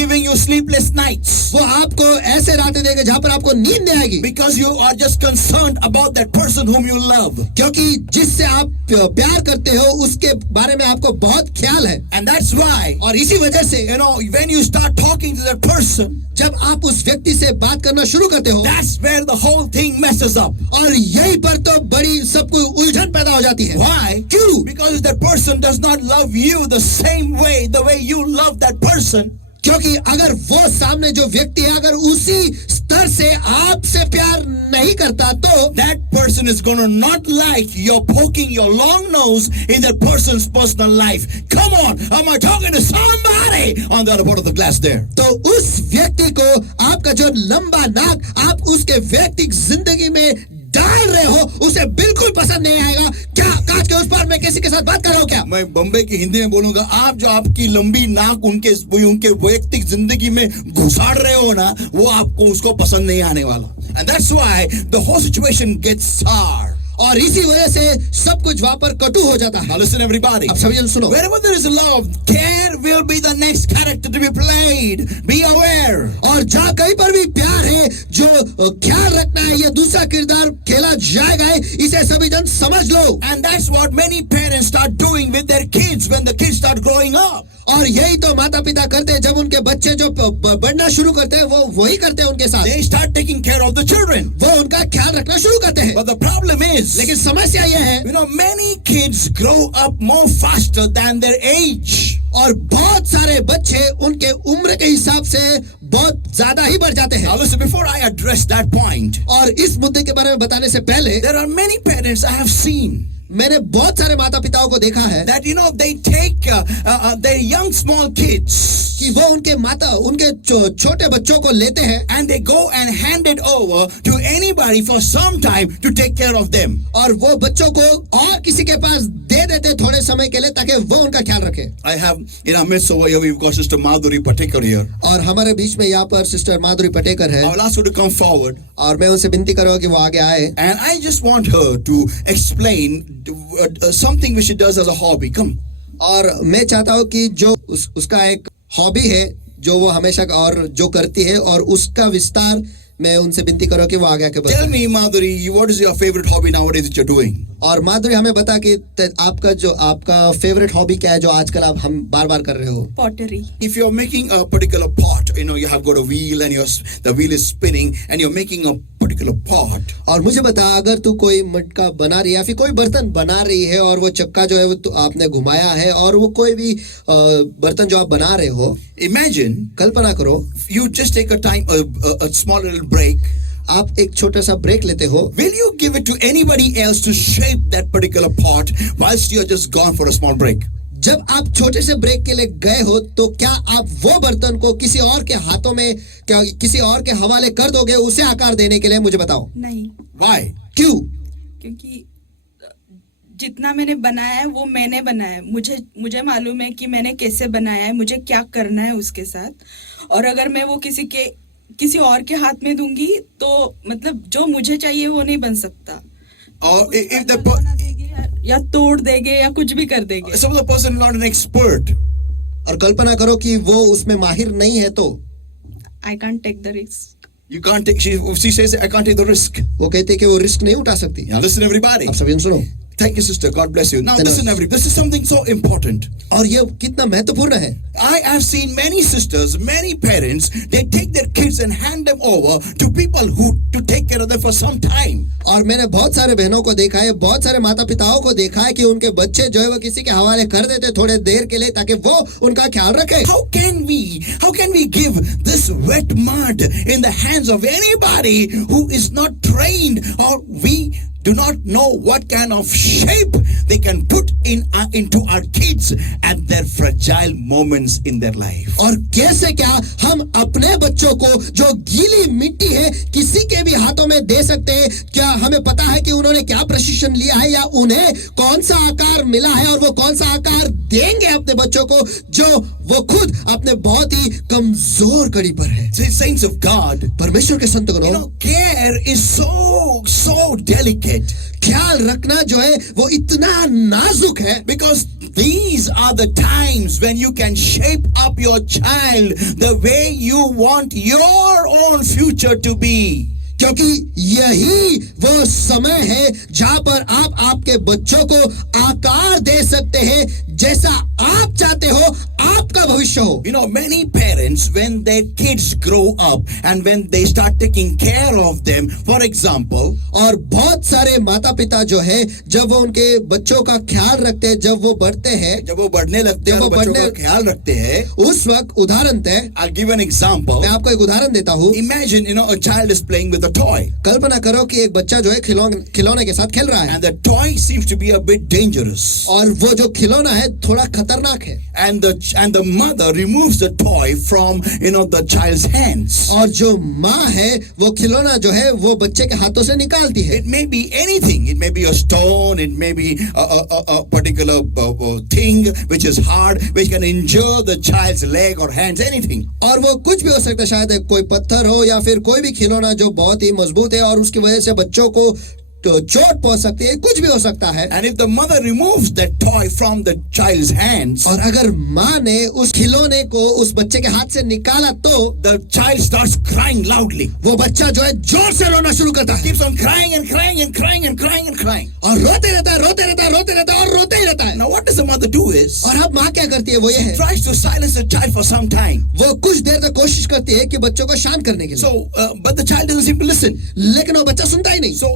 giving you sleepless nights. वो आपको ऐसे रातें देगा जहां पर आपको नींद नहीं आएगी, Because you are just concerned about that person whom you love. क्योंकि जिससे आप प्यार करते हो उसके बारे में आपको बहुत ख्याल है। And that's why, और इसी वजह से when you start talking to that person, जब आप उस व्यक्ति से बात करना शुरू करते हो, that's where the whole thing messes up. और यही पर तो बड़ी सबको उलझन पैदा हो जाती है। Why? क्यों? Because if that person does not love you the same way, the way you love that person, क्योंकि अगर वो सामने जो व्यक्ति है अगर उसी स्तर से आपसे प्यार नहीं करता, तो that person is going to not like you're poking your long nose in that person's personal life. Come on, am I talking to somebody on the other part of the glass there? तो उस व्यक्ति को आपका जो लंबा नाक आप उसके व्यक्तिगत जिंदगी में डाल रहे हो, उसे बिल्कुल पसंद नहीं आएगा। क्या कांच के उस पार मैं किसी के साथ बात कर रहा हूं क्या? मैं बम्बई की हिंदी में बोलूंगा, आप जो आपकी लंबी नाक उनके वैयक्तिक जिंदगी में घुसाड़ रहे हो ना, वो आपको उसको पसंद नहीं आने वाला। And that's why the whole situation gets sour. और इसी वजह से सब कुछ वहां पर कटु हो जाता है। Now listen everybody. अब सभी जन सुनो, Wherever there is love, care will be the next character to be played. Be aware. और जहाँ कहीं पर भी प्यार है, जो ख्याल रखना है, ये दूसरा किरदार खेला जाएगा, इसे सभी जन समझ लो। And that's what many parents start doing with their kids when the kids start growing up. और यही तो माता पिता करते हैं जब उनके बच्चे जो बढ़ना शुरू करते हैं, वो वही करते हैं उनके साथ। They start taking care of the children. वो उनका ख्याल रखना शुरू करते हैं। But the problem is, लेकिन समस्या यह है, many kids grow up more faster than their age. और बहुत सारे बच्चे उनके उम्र के हिसाब से बहुत ज्यादा ही बढ़ जाते हैं। Now listen, before I address that point, और इस मुद्दे के बारे में बताने से पहले, there are many parents I have seen मैंने बहुत सारे माता पिताओं को देखा है that they take their young small kids कि वो उनके छोटे बच्चों को लेते हैं and they go and hand it over to anybody for some time to take care of them. और वो बच्चों को और किसी के पास दे देते थोड़े समय के लिए ताकि वो उनका ख्याल रखे। I have in our midst over here, we've got Sister Madhuri Patekar here. और हमारे बीच में यहाँ पर सिस्टर माधुरी पटेकर है, I will ask her to come forward. और मैं उनसे विनती करूँगा कि वो आगे आए। And I just want her to explain something which she does as a hobby. Come. और मैं चाहता हूँ कि जो उसका एक हॉबी है जो वो हमेशा और जो करती है और उसका विस्तार मैं उनसे विनती करूं कि वो आगे आके Tell बताएं। me, Madhuri, what is your favorite hobby nowadays that you're doing? और माधुरी हमें बता कि आपका फेवरेट हॉबी क्या है जो आजकल आप हम बार बार कर रहे हो। pottery. If you're making a particular pot, you have got a wheel and the wheel is spinning and you're making a particular pot. और मुझे बता, अगर तू कोई मटका बना रही है या फिर कोई बर्तन बना रही है और वो चक्का जो है वो तो आपने घुमाया है और वो कोई भी बर्तन जो आप बना रहे हो, Imagine कल्पना करो you just take a small little break. आप एक छोटा सा ब्रेक लेते हो, Will you give it to anybody else to shape that particular pot whilst you're just gone for a small break? जब आप छोटे से ब्रेक के लिए गए हो तो क्या आप वो बर्तन को किसी और के हाथों में, क्या किसी और के हवाले कर दोगे उसे आकार देने के लिए? मुझे बताओ नहीं, Why? क्यों? क्योंकि जितना मैंने बनाया है वो मैंने बनाया है। मुझे मालूम है कि मैंने कैसे बनाया है, मुझे क्या करना है उसके साथ। और अगर मैं वो किसी और के हाथ में दूंगी तो मतलब जो मुझे चाहिए वो नहीं बन सकता। Or if the बना देंगे या तोड़ देंगे या कुछ भी कर देंगे। suppose the person is not an expert, और कल्पना करो कि वो उसमें माहिर नहीं है तो I can't take the risk. you can't take. She says, I can't take the risk. वो कहते हैं कि वो रिस्क नहीं उठा सकती। Now listen, everybody. आप सभी सुनो, Thank you, sister. God bless you. Now Then- listen, everybody. This is something so important. और ये कितना महत्वपूर्ण है। I have seen many sisters, many parents, they take their kids and hand them over to people who to take care of them for some time. और मैंने बहुत सारे बहनों को देखा है, बहुत सारे माता पिताओं को देखा है कि उनके बच्चे जो है वो किसी के हवाले कर देते थोड़े देर के लिए ताकि वो उनका ख्याल रखे। How can we give this wet mud in the hands of anybody who is not trained, or we do not know what kind of shape they can put into our kids at their fragile moments in their life? और कैसे क्या हम अपने बच्चों को जो गीली मिट्टी है किसी के भी हाथों में दे सकते हैं? क्या हमें पता है कि उन्होंने क्या प्रशिक्षण लिया है या उन्हें कौन सा आकार मिला है और वो कौन सा आकार देंगे अपने बच्चों को जो वो खुद अपने बहुत ही कमजोर कड़ी पर है। Saints of God, परमेश्वर के संतगणों, care is so delicate. ख्याल रखना जो है वो इतना नाजुक है, Because these are the times when you can shape up your child the way you want your own future to be. क्योंकि यही वो समय है जहां पर आप आपके बच्चों को आकार दे सकते हैं जैसा आप चाहते हो आपका भविष्य हो। Many parents, when their kids grow up and when they start taking care of them, for example, और बहुत सारे माता पिता जो है जब वो उनके बच्चों का ख्याल रखते हैं, जब वो बढ़ते हैं, जब वो बढ़ने लगते हैं जब और वो बच्चों का बढ़ने- ख्याल रखते हैं, उस वक्त उदाहरण है, I'll give an example. मैं आपको एक उदाहरण देता हूँ। Imagine, a child is playing with a toy कल्पना करो कि एक बच्चा जो है खिलौने के साथ खेल रहा है and the toy seems to be a bit dangerous. और वो जो खिलौना है थोड़ा खतरनाक है And the mother removes the toy from the child's hands. और जो माँ है वो खिलौना जो है वो बच्चे के हाथों से निकालती है। It may be anything. It may be a stone. It may be a particular thing which is hard, which can injure the child's leg or hands. Anything. और वो कुछ भी हो सकता है, शायद कोई पत्थर हो या फिर कोई भी खिलौना जो बहुत ही मजबूत है और उसकी वजह से बच्चों को तो चोट पहुंच सकती है, कुछ भी हो सकता है। And if the mother removes that toy from the child's hands, और अगर माँ ने उस खिलौने को उस बच्चे के हाथ से निकाला तो the child starts crying loudly. वो बच्चा जो है जोर से रोना शुरू करता है Keeps on crying and crying and crying and crying and crying. और रोते रहता है, रोते रहता है, रोते रहता है और रोते ही रहता है। Now what does the mother do is, और अब माँ क्या करती है? वो ये है, tries to silence the child for some time. वो कुछ देर तक कोशिश करती है कि बच्चों को शांत करने के लिए, So, but the child doesn't seem to listen. लेकिन वो बच्चा सुनता ही नहीं। So,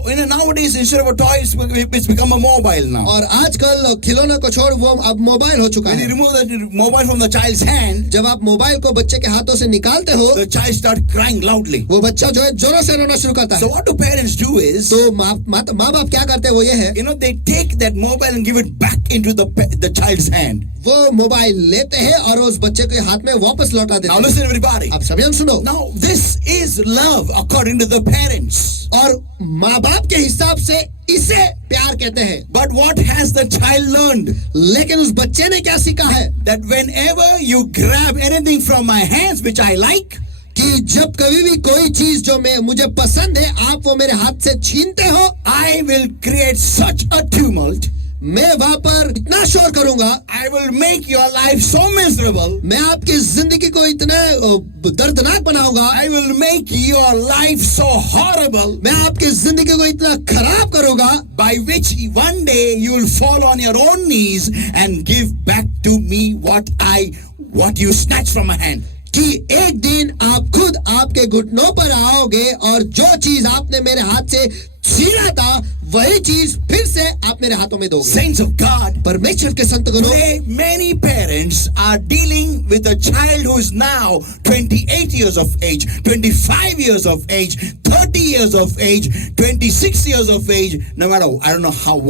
nowadays instead of a toy, it's become a mobile now. और आजकल खिलौना को छोड़ वो अब मोबाइल हो चुका When you है। remove the mobile from the child's hand, जब आप मोबाइल को बच्चे के हाथों से निकालते हो the child starts crying loudly. वो बच्चा जो है जोरों से रोना शुरू करता So है। what do parents do is, तो माँ बाप क्या करते हैं? वो ये है, they take that mobile and give it back into the child's hand. वो मोबाइल लेते हैं और उस बच्चे के हाथ में वापस लौटा देते Now हैं। listen, everybody. आप सभी सुनो, Now this is love according to the parents. और माँ बाप के हिसाब से इसे प्यार कहते हैं। But what has the child learned? लेकिन उस बच्चे ने क्या सीखा है? That whenever you grab anything from my hands which I like, कि जब कभी भी कोई चीज जो मुझे पसंद है आप वो मेरे हाथ से छीनते हो, I will create such a tumult मैं वहां पर इतना शोर करूंगा, I will make your life so miserable. मैं आपकी जिंदगी को इतना दर्दनाक बनाऊंगा, I will make your life so horrible मैं आपकी जिंदगी को इतना खराब करूंगा by which one day you will fall on your own knees and give back to me what you snatched from my hand. कि एक दिन आप खुद आपके घुटनों पर आओगे और जो चीज आपने मेरे हाथ से छीना था वही चीज फिर से आप मेरे हाथों में दोगे। Saints of God, परमेश्वर के संतगणों, today many parents are dealing with a child who is now 28 years of age, 25 years of age, 30 years of age, 26 years of age. No matter, I don't know how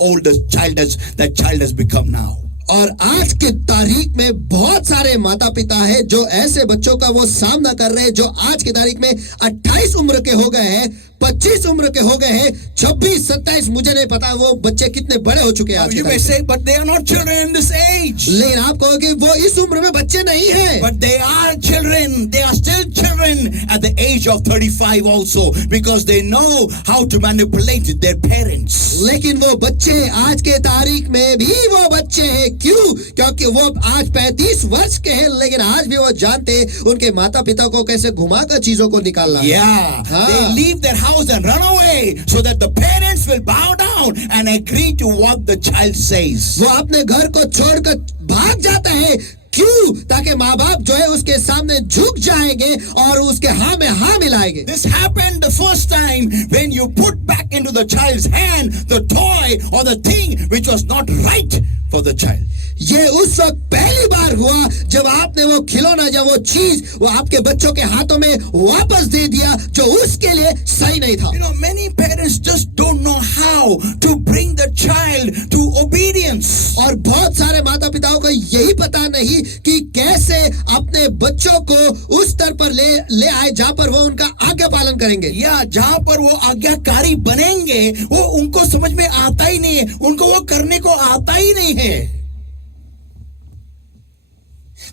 old that child has become now. और आज के तारीख में बहुत सारे माता पिता है जो ऐसे बच्चों का वो सामना कर रहे हैं जो आज की तारीख में 28 उम्र के हो गए हैं, 25 उम्र के हो गए हैं, 26, 27, मुझे नहीं पता वो बच्चे कितने बड़े हो चुके हैं आज की You may तारीख say, but they are not children in this age. में। लेकिन आप कहोगे वो इस उम्र में बच्चे नहीं हैं। But they are children. They are still children at the age of 35 also, because they know how to manipulate their parents. लेकिन वो बच्चे आज के तारीख में भी वो बच्चे हैं। क्यों? क्योंकि वो आज 35 वर्ष के हैं, लेकिन आज भी वो जानते हैं उनके माता पिता को कैसे घुमाकर चीजों को निकालना है। Yeah, they leave their house and run away so that the parents will bow down and agree to what the child says. वो अपने घर को छोड़कर भाग जाता है। क्यों? ताकि माँ बाप जो है उसके सामने झुक जाएंगे और उसके हाँ में हाँ मिलाएंगे। This happened the first time when you put back into the child's hand the toy or the thing which was not right for the child. ये उस वक्त पहली बार हुआ जब आपने वो खिलौना या वो चीज वो आपके बच्चों के हाथों में वापस दे दिया जो उसके लिए सही नहीं था। You know, many parents just don't know how to bring the child to obedience. और बहुत सारे माता पिताओं को यही पता नहीं कि कैसे अपने बच्चों को उस स्तर पर ले आए जहां पर वो उनका आज्ञा पालन करेंगे, या जहां पर वो आज्ञाकारी बनेंगे वो उनको समझ में आता ही नहीं है, उनको वो करने को आता ही नहीं है।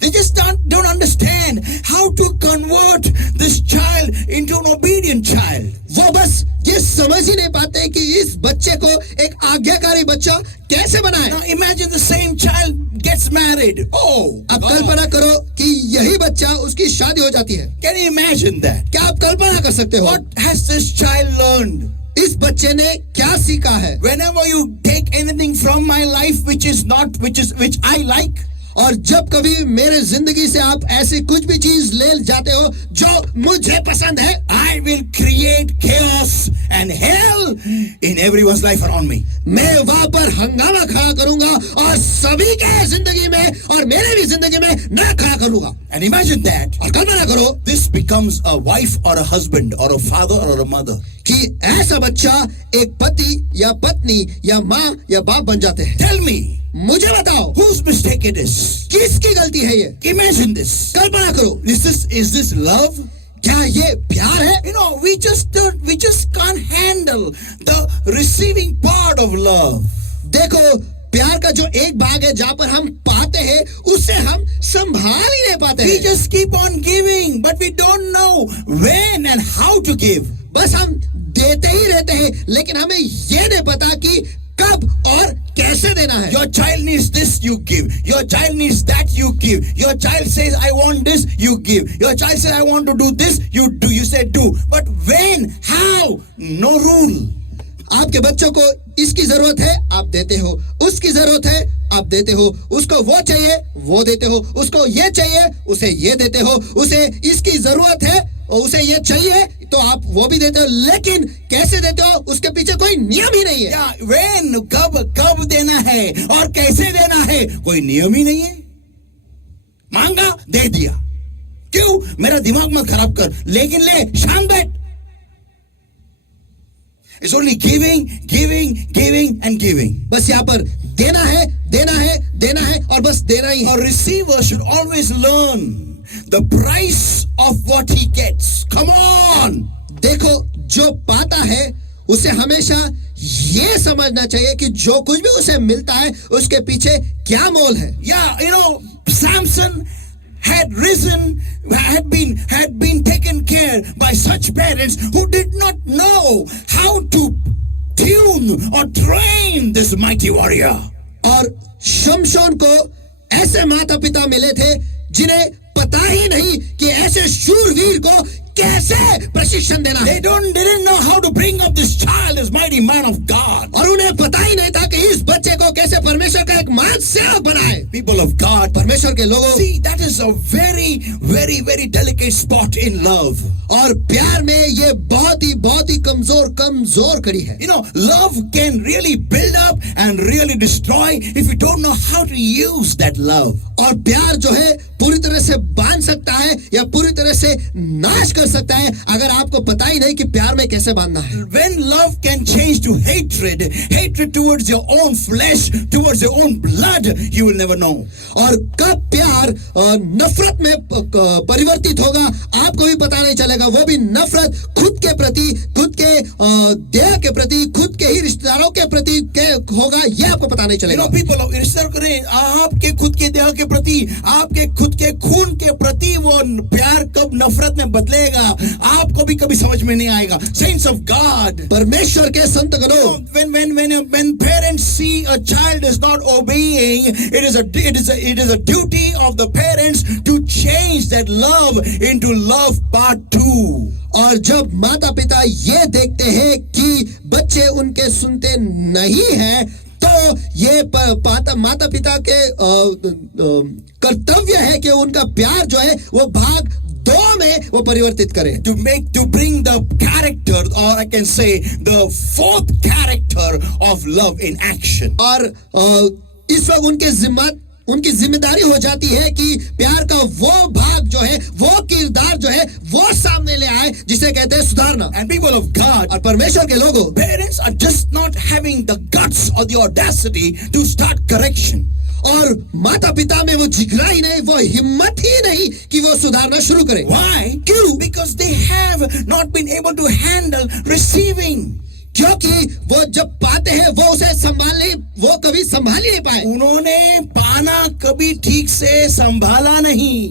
They just don't understand how to convert this child into an obedient child. वो बस ये समझ ही नहीं पाते कि इस बच्चे को एक आज्ञाकारी बच्चा कैसे बनाए। Now imagine the same child gets married. Oh, अब कल्पना करो कि यही बच्चा उसकी शादी हो जाती है। can you imagine that? क्या आप कल्पना कर सकते हो? What has this child learned? इस बच्चे ने क्या सीखा है? Whenever you take anything from my life which I like, और जब कभी मेरे जिंदगी से आप ऐसी कुछ भी चीज ले जाते हो जो मुझे पसंद है, I will create chaos and hell in everyone's life around me. मैं वहां पर हंगामा खड़ा करूंगा और सभी के जिंदगी में और मेरे भी जिंदगी में न खड़ा करूंगा। And imagine that. और कल्पना करो This becomes a wife or a husband or a father or a mother. कि ऐसा बच्चा एक पति या पत्नी या माँ या बाप बन जाते हैं। Tell me, मुझे बताओ whose mistake it is? किसकी गलती है ये? Imagine this. कल्पना करो, Is this love? क्या ये प्यार है? You know, we just can't handle the receiving part of love. देखो, प्यार का जो एक भाग है जहां पर हम पाते हैं उसे हम संभाल ही नहीं पाते We हैं। just keep on giving, but we don't know when and how to give. बस हम देते ही रहते हैं लेकिन हमें ये नहीं पता कि कब और कैसे देना है। Your child needs this, you give. Your child needs that, you give. Your child says, I want this, you give. Your child says, I want to do this, you do. You say do. But when? How? No rule. आपके बच्चों को इसकी जरूरत है, आप देते हो। उसकी जरूरत है, आप देते हो। उसको वो चाहिए, वो देते हो। उसको ये चाहिए, उसे ये देते हो। उसे इसकी जरूरत है और उसे ये चाहिए तो आप वो भी देते हो, लेकिन कैसे देते हो उसके पीछे कोई नियम ही नहीं है। Yeah, when, कब देना है और कैसे देना है कोई नियम ही नहीं है। मांगा, दे दिया। क्यों? मेरा दिमाग मत खराब कर, लेकिन ले, शांत बैठ। It's only giving and giving. बस यहाँ पर देना है, देना है, देना है और बस देना ही है। A receiver should always learn the price of what he gets. Come on. देखो, जो पाता है उसे हमेशा ये समझना चाहिए कि जो कुछ भी उसे मिलता है उसके पीछे क्या मोल है। Yeah, you know, Samson had been taken care by such parents who did not know how to tune or train this mighty warrior. और शमशोन को ऐसे माता पिता मिले थे जिन्हें पता ही नहीं कि ऐसे शूरवीर को कैसे प्रशिक्षण देना है। They didn't know how to bring up this child as mighty man of God. और उन्हें पता ही नहीं था कि इस बच्चे को कैसे परमेश्वर का एक महान सेवक बनाए। People of God, परमेश्वर के लोगों, see, that is a very, very, very delicate spot in love. और प्यार में ये बहुत ही कमजोर कड़ी है। You know, love can really build up and really destroy if you don't know how to use that love. और प्यार जो है पूरी तरह से बांध सकता है या पूरी तरह से नाश कर सकता है अगर आपको पता ही नहीं कि प्यार में कैसे बांधना है। When love can change to hatred, hatred towards your own flesh, towards your own blood, you will never know. और कब प्यार नफरत में परिवर्तित होगा आपको भी पता नहीं चलेगा। वो भी नफरत खुद के प्रति, खुद के देह के प्रति, खुद के ही रिश्तेदारों के प्रति होगा, ये आपको पता नहीं You चलेगा। know, people of रिश्ता करें आपके खुद के देह के प्रति, आपके खुद के खून के प्रति वो प्यार कब नफरत में बदलेगा आपको भी कभी समझ में नहीं आएगा। Saints of God, परमेश्वर के संतगणों, when parents see a child is not obeying, it is a duty of the parents to change that love into love part 2. और जब माता पिता ये देखते हैं कि बच्चे उनके सुनते नहीं हैं तो ये माता पिता के कर्तव्य है कि उनका प्यार जो है वो भाग 2 में वो परिवर्तित करें। To bring the character, or I can say the 4th character of love in action. और इस वक्त उनकी जिम्मेदारी हो जाती है कि प्यार का वो भाग जो है, वो किरदार जो है वो सामने ले आए जिसे कहते हैं सुधारना। And people of God, और परमेश्वर के लोगों, parents are just not having the guts or the audacity to start correction. और माता पिता में वो जिगरा ही नहीं, वो हिम्मत ही नहीं कि वो सुधारना शुरू करें। Why? क्यों? Because they have not been able to handle receiving. क्योंकि वो जब पाते हैं वो उसे वो कभी संभाल ही नहीं पाए। उन्होंने पाना कभी ठीक से संभाला नहीं।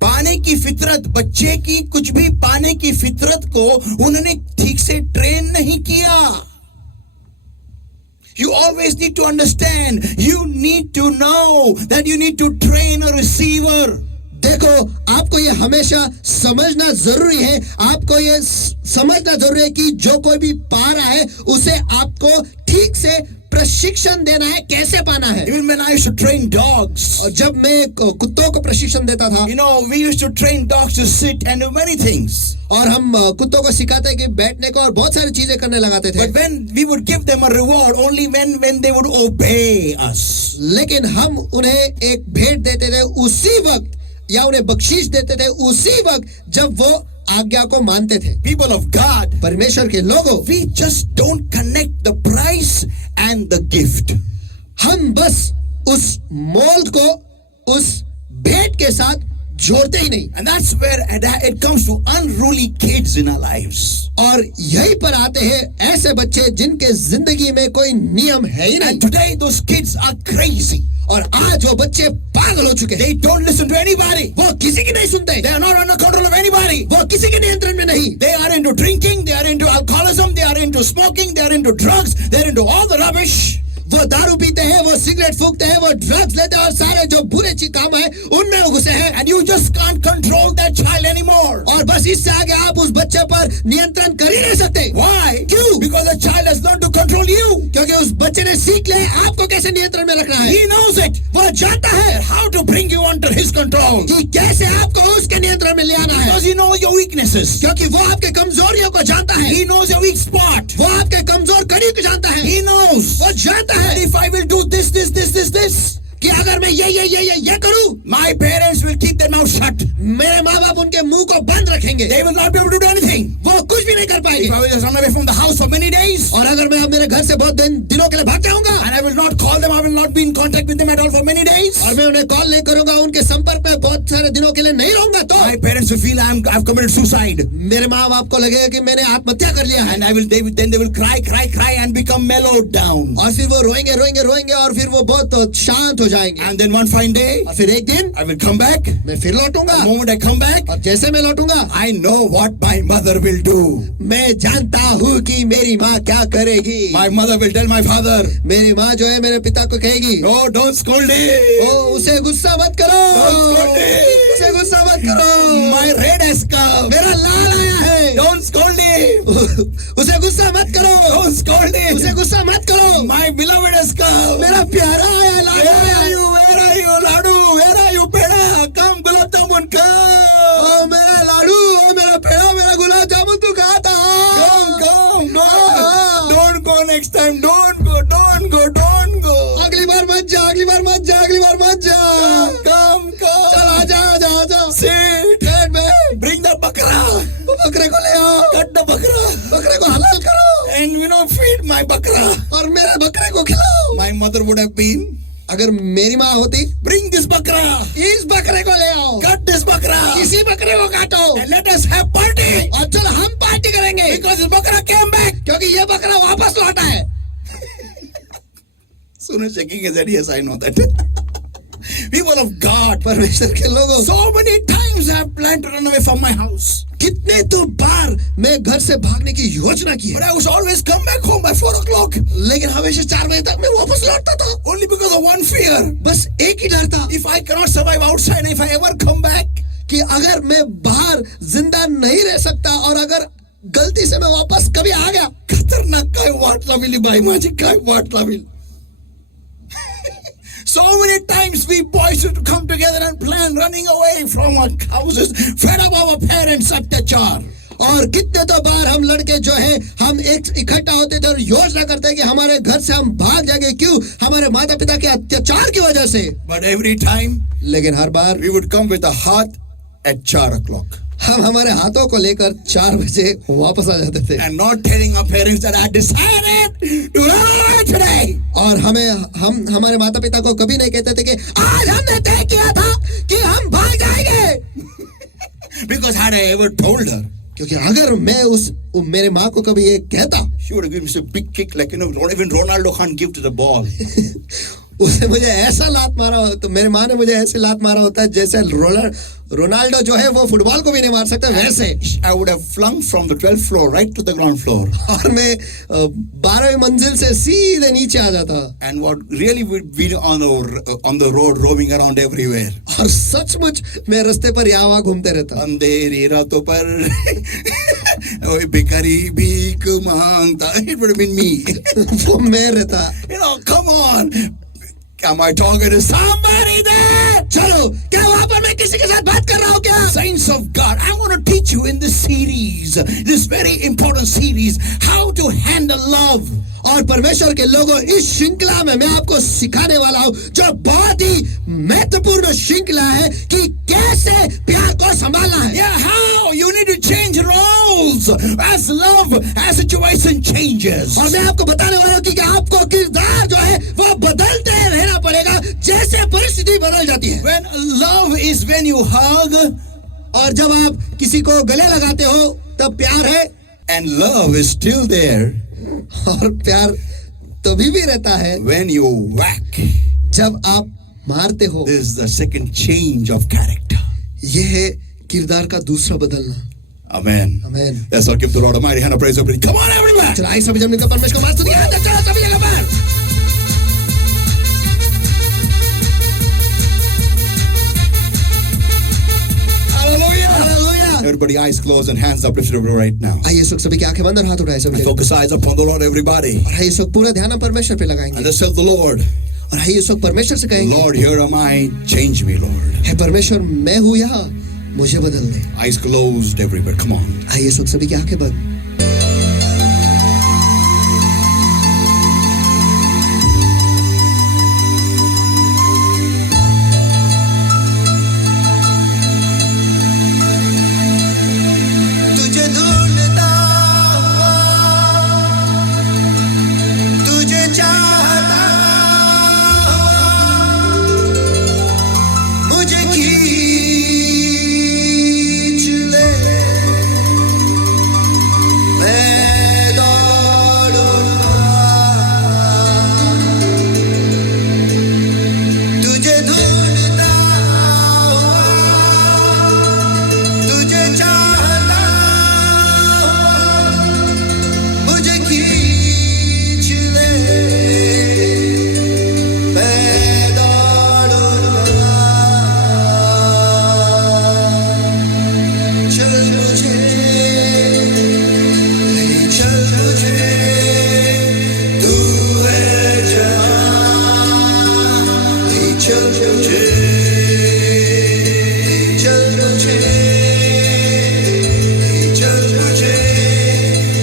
पाने की फितरत, बच्चे की कुछ भी पाने की फितरत को उन्होंने ठीक से ट्रेन नहीं किया। You always need to understand, you need to know that you need to train a receiver. देखो, आपको ये हमेशा समझना जरूरी है, आपको ये समझना जरूरी है कि जो कोई भी पा रहा है उसे आपको ठीक से प्रशिक्षण देना है, कैसे पाना है। Even when I used to train dogs, और जब मैं कुत्तों को प्रशिक्षण देता था, you know, we used to train dogs to sit and do many things. और हम कुत्तों को सिखाते कि बैठने को और बहुत सारी चीजें करने लगाते थे। But when we would give them a reward only when they would obey us. लेकिन हम उन्हें एक भेंट देते थे उसी वक्त, या उन्हें बख्शीश देते थे उसी वक्त जब वो आज्ञा को मानते थे। People of God, परमेश्वर के लोगों, we just don't connect the price and the gift. हम बस उस मोल को उस भेंट के साथ जोड़ते ही नहीं। And that's where it comes to unruly kids in our lives. और यहीं पर आते हैं ऐसे बच्चे जिनके जिंदगी में कोई नियम है ही नहीं। And today those kids are crazy. और आज वो बच्चे पागल हो चुके हैं। They don't listen to anybody. वो किसी की नहीं सुनते। They are not under control of anybody. वो किसी के नियंत्रण में नहीं। They are into drinking, they are into alcoholism, they are into smoking, they are into drugs, they are into all the rubbish. वो दारू पीते हैं, वो सिगरेट फूकते हैं, वो ड्रग्स लेते हैं और सारे जो बुरे काम है उनमें वो घुसे हैं। And you just can't control that child anymore. और बस इससे आगे आप उस बच्चे पर नियंत्रण कर ही नहीं सकते। Why? क्यों? Because the child has learned to control you. क्योंकि उस बच्चे ने सीख लिया है आपको कैसे नियंत्रण में रखना है। He knows it. वो जानता है How to bring you under his control. कि कैसे आपको उसके नियंत्रण में ले आना है। Because he knows your weaknesses. क्योंकि वो आपके कमजोरियों को जानता है। He knows your weak spot. वो आपके कमजोर कड़ी को जानता है। He knows. वो जानता है And if I will do this, कि अगर मैं ये करूं, my parents will keep their mouth shut. मेरे माँ बाप उनके मुंह को बंद रखेंगे। They will not be able to do anything. वो कुछ भी नहीं कर पाएंगे। If I will just run away from the house for many days, और अगर मैं अब मेरे घर से बहुत दिनों के लिए भाग जाऊंगा, and I will not call them, I will not be in contact with them at all for many days, और मैं उन्हें कॉल नहीं करूंगा, उनके संपर्क में बहुत सारे दिनों के लिए नहीं रहूंगा, तो my parents will feel I've committed suicide. मेरे माँ बाप को लगेगा कि मैंने आत्महत्या कर लिया है। And then they will cry and become mellowed down. और फिर वो रोएंगे और फिर वो बहुत शांत हो हो जाएंगे। And then one fine day, और फिर एक दिन I will come back. मैं फिर लौटूंगा। The moment I come back, और जैसे मैं लौटूंगा, I know what my mother will do. मैं जानता हूँ कि मेरी माँ क्या करेगी। My mother will tell my father, मेरी माँ जो है मेरे पिता को कहेगी, no, don't scold O him. उसे गुस्सा मत करो, Don't scold him. उसे गुस्सा मत करो। My red has come. मेरा लाल आया है, Don't scold him. उसे गुस्सा मत करो, Don't scold him. उसे गुस्सा मत करो। My beloved has come. मेरा प्यारा आया, लाडला Where are आया। you? Where are you, Ladu? Where are you, Peda? Come, gulab jamun, come. ओ मेरा लाडू, ओ मेरा पेड़ा, मेरा गुलाब जामुन, तू कहाँ था? Come, don't go next time. Don't go. अगली बार मत जा, अगली बार मत जा, अगली बार मत जा। Come. चल आजा, आजा, आजा। Sit. बैठ बे, Bring the bakra. वो बकरे को ले आओ, Cut the bakra. बकरे को हलाल करो And feed my bakra. और मेरे बकरे को खिलाओ। My mother would have been, अगर मेरी माँ होती, bring this bakra. इस बकरे को ले आओ, Cut this bakra. इसी बकरे को काटो And let us have party. और चल हम पार्टी करेंगे, Because this bakra came back. क्योंकि ये बकरा वापस लौटा है। Sooner shaking his head, yes, I know that. People of God, परमेश्वर के लोगों, so many times I have planned to run away from my house. कितने तो बार मैं घर से भागने की योजना की But है, I was always come back home by 4 o'clock. लेकिन हमेशा 4 बजे तक मैं वापस लौटता था। Only because of one fear. बस एक ही डर था If I cannot survive outside, if I ever come back, कि अगर मैं बाहर जिंदा नहीं रह सकता और अगर गलती से मैं वापस कभी आ गया, खतरनाक काय वाटला मिली बाई माझी काय वाटला मिली. So many times we boys used to come together and plan running away from our houses, fed up our parents' अत्याचार. और कितने तो बार हम लड़के जो है हम एक इकट्ठा होते थे और योजना करते कि हमारे घर से हम भाग जाएंगे, क्यों? हमारे माता पिता के अत्याचार की वजह से। But every time लेकिन हर बार we would come with a heart at 4 o'clock. हम हमारे हाथों को लेकर 4 बजे वापस आ जाते थे And not telling our parents that I decided to run away today. और हम हमारे माता पिता को कभी नहीं कहते थे कि आज हमने तय किया था कि हम भाग जाएंगे। Because had I ever told her, क्योंकि अगर मैं मेरे माँ को कभी ये कहता, she would have given me a big kick like, even Ronaldo can't give to the ball. उसने मुझे ऐसा लात मारा हो, तो मेरी माँ ने मुझे ऐसे लात मारा होता है जैसे रोनाल्डो जो है वो फुटबॉल को भी नहीं मार सकता वैसे। I would have flung from the 12th floor right to the ground floor. और मैं 12वीं मंजिल से सीधे नीचे आ जाता। And what really would be on the road roaming around everywhere. और सचमुच मैं रास्ते पर यहाँ घूमते रहता। अंधेरी रातों पर ओए भिखारी भीख मांगता. It would have been me. वो मैं रहता। Come on. Am I talking to somebody there? चलो, क्या वहाँ पर मैं किसी के साथ बात कर रहा हूँ क्या? Saints of God, I want to teach you in this series, this very important series, how to handle love. और परमेश्वर के लोगों, इस श्रृंखला में मैं आपको सिखाने वाला हूँ जो बहुत ही महत्वपूर्ण श्रृंखला है कि कैसे प्यार को संभालना है। Yeah, how? You need to change roles as love, as situation changes. और मैं आपको बताने वाला हूँ कि आपको किरदार जो है वो बदलते रहना पड़ेगा जैसे परिस्थिति बदल जाती है। When love is when you hug, और जब आप किसी को गले लगाते हो तब प्यार है, and love is still there और प्यार तभी भी रहता है when you whack. जब आप मारते हो। This is the second change of character. ये है किरदार का दूसरा बदलना। Amen. आमीन। Let's all give the Lord a mighty hand of praise. Everybody, come on, everywhere. चलो आइए सभी जन मिलकर परमेश्वर को मस्त दिया है। चलो सभी जगह पर। Hallelujah. Hallelujah. Everybody, eyes closed and hands uplifted over right now. आइए इस वक्त सभी की आंखें बंद और हाथ उठाए सभी जगह। Focus eyes upon the Lord, everybody. और आइए इस वक्त पूरा ध्यान हम परमेश्वर पे And लगाएंगे। let's tell the Lord, और आइए इस वक्त परमेश्वर से कहेंगे, Lord, here am I. Change me, Lord. हे परमेश्वर मैं हूँ यहाँ, मुझे बदल दे। Eyes closed everywhere. Come on. आइए इस वक्त सभी की आंखें बंद। तुझे ढूंढता हुआ, तुझे चाहता हुआ, मुझे खींच ले, चल मुझे चल मुझे चल मुझे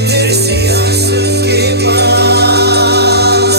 तेरे सिंहासन के पास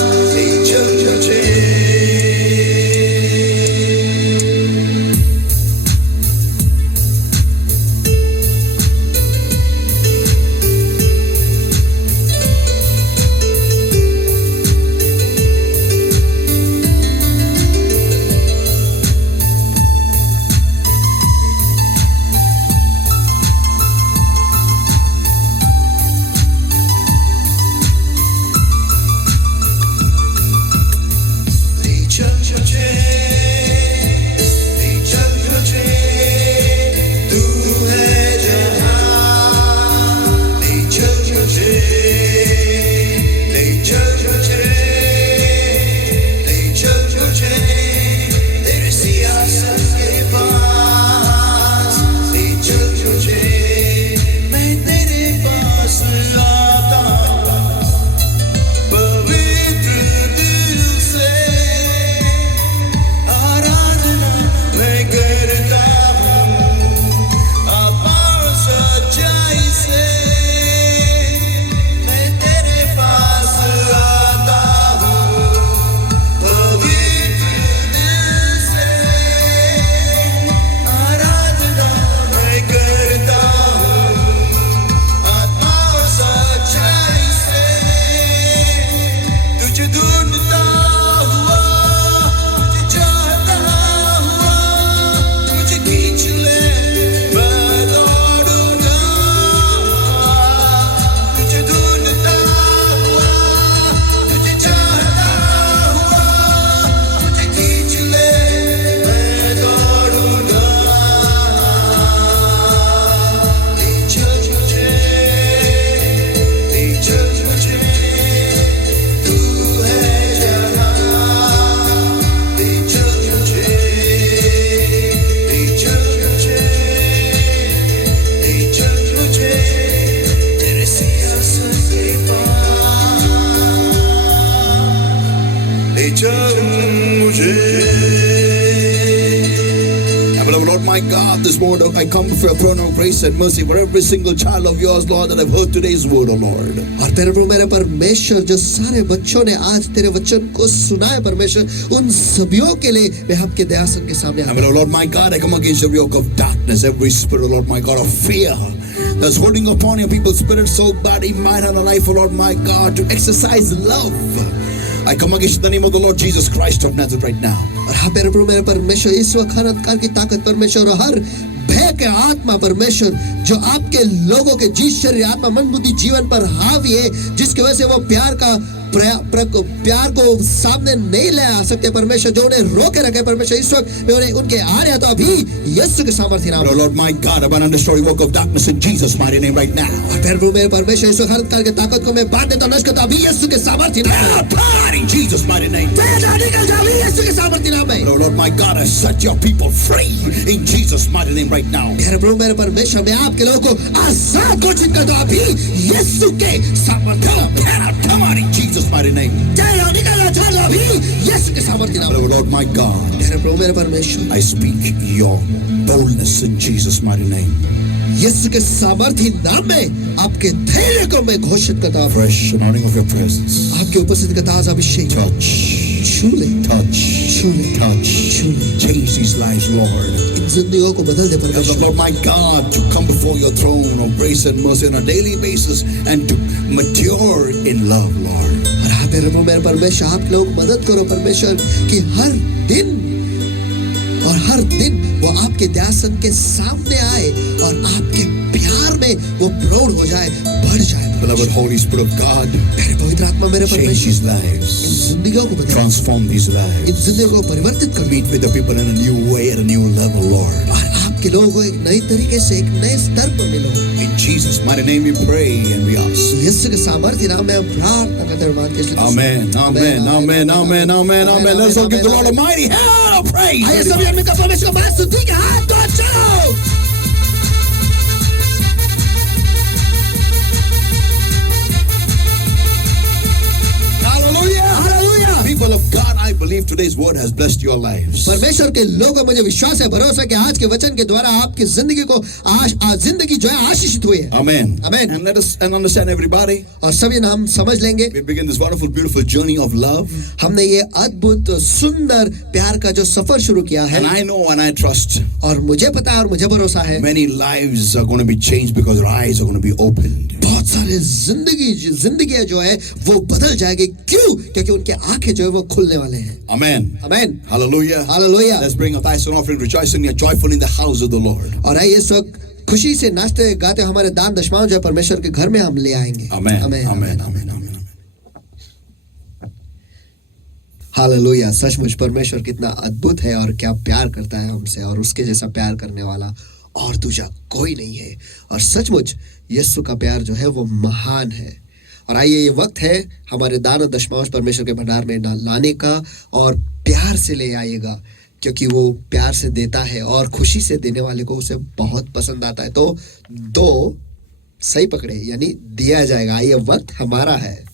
चल मुझे Lord my God, this morning I come before your throne of grace and mercy for every single child of yours, Lord, that I've heard today's word, O Lord. और तेरे प्रभु मेरे परमेश्वर जो सारे बच्चों ने आज तेरे वचन को सुना है परमेश्वर उन सभियों के लिए मैं आपके दयासन के सामने I mean, Lord my God, I come against every yoke of darkness, every spirit, Lord my God, of fear that's holding upon your people's spirit, soul, body, mind, and life, Lord my God, to exercise love. I come against the name of the Lord Jesus Christ of Nazareth right now. और हाँ मेरे प्रभु मेरे परमेश्वर इस वक्त हर अंधकार की ताकत परमेश्वर और हर भय के आत्मा परमेश्वर जो आपके लोगों के जीव शरीर आत्मा मन बुद्धि जीवन पर हावी है जिसकी वजह से वो प्यार को सामने नहीं ले आ सकते परमेश्वर जो उन्हें रोके रखे परमेश्वर इस वक्त मैं उन्हें उनके आ रहा तो अभी यीशु के सामर्थ्य नाम Lord my God, I want to destroy the work of darkness in Jesus' mighty name right now. फिर प्रभु मेरे परमेश्वर इस वक्त हर अंधकार की ताकत को मैं बांध देता हूं नष्ट करता हूं अभी यीशु के सामर्थ्य नाम In Jesus' mighty name. निकल जा अभी यीशु के सामर्थ्य नाम में Lord my God, I set your people free in Jesus' mighty name right now. मेरे प्रभु मेरे परमेश्वर मैं आपके लोगों को आजाद घोषित करता हूं अभी यीशु के सामर्थ्य Come on in Jesus' mighty name. चलो निकलो चलो अभी यीशु के सामर्थ्य नाम में Lord my God, मेरे प्रभु मेरे परमेश्वर I speak your boldness in Jesus' mighty name. यीशु के सामर्थ्य नाम में आपके धैर्य को मैं घोषित करता हूं Fresh anointing of your presence. आपके उपस्थिति का ताजा अभिषेक Touch, छूले touch, छूले touch. Change these lives, Lord. इन जिंदगियों को बदल दे Help us, परमेश्वर Lord my God, to come before your throne of grace and mercy on a daily basis and to mature in love, Lord. और हाँ मेरे प्रभु मेरे परमेश्वर आप लोग मदद करो परमेश्वर कि हर दिन वो आपके दयासन के सामने आए और आपके प्यार में वो प्रौढ़ हो जाए बढ़ जाए Beloved Holy Spirit of God, मेरे पवित्र आत्मा मेरे change परमेश्वर these इन lives, जिंदगियों को बदल transform these इन lives, जिंदगियों को परिवर्तित कर meet with the people in a new way, at a new level, Lord. और आपके लोगों को एक नई तरीके से एक नए स्तर पर मिलो In Jesus' mighty name we pray and we ask. यीशु के सामर्थ्य नाम में हम प्रार्थना करते हैं और मांगते हैं Amen, amen, amen, amen, amen, amen. Let's all give the Lord a mighty hell praise. आइए सभी आदमी का परमेश्वर को बात सुनती के हाथ तो चलो Hallelujah. Hallelujah People of God, I believe today's word has blessed your lives. परमेश्वर के लोगों, मुझे विश्वास है, भरोसा है कि आज के वचन के द्वारा आपकी जिंदगी को जिंदगी जो है आशीषित हुई है. Amen. Amen. And let us understand, everybody. और सभी ना हम समझ लेंगे. We begin this wonderful, beautiful journey of love. हमने ये अद्भुत सुंदर प्यार का जो सफर शुरू किया है. And I know and I trust. और मुझे पता है और मुझे भरोसा है. Many lives are going to be changed because their eyes are going to be opened. बहुत सारे जिंदगी जो है वो बदल जाएगी. क्यों? क्योंकि उनके आंखें जो है वो खुलने वाले हैं. Amen. Amen. Hallelujah. Hallelujah. Let's bring a tithes and offering, rejoicing and joyful in the house of the Lord. और आइए इस वक्त खुशी से नाचते गाते हमारे दान दशमाओं जो है परमेश्वर के घर में हम ले आएंगे. Amen. Amen. Amen. Amen. Amen. Hallelujah. सचमुच परमेश्वर कितना अद्भुत है और क्या प्यार करता है हमसे, और उसके जैसा प्यार करने वाला और दूजा कोई नहीं है. और सचमुच यीशु का प्यार जो है वो महान है. और आइए ये वक्त है हमारे दान और दशमांश परमेश्वर के भंडार में लाने का, और प्यार से ले आइएगा क्योंकि वो प्यार से देता है और खुशी से देने वाले को उसे बहुत पसंद आता है. तो दो सही पकड़े, यानी दिया जाएगा. आइए वक्त हमारा है.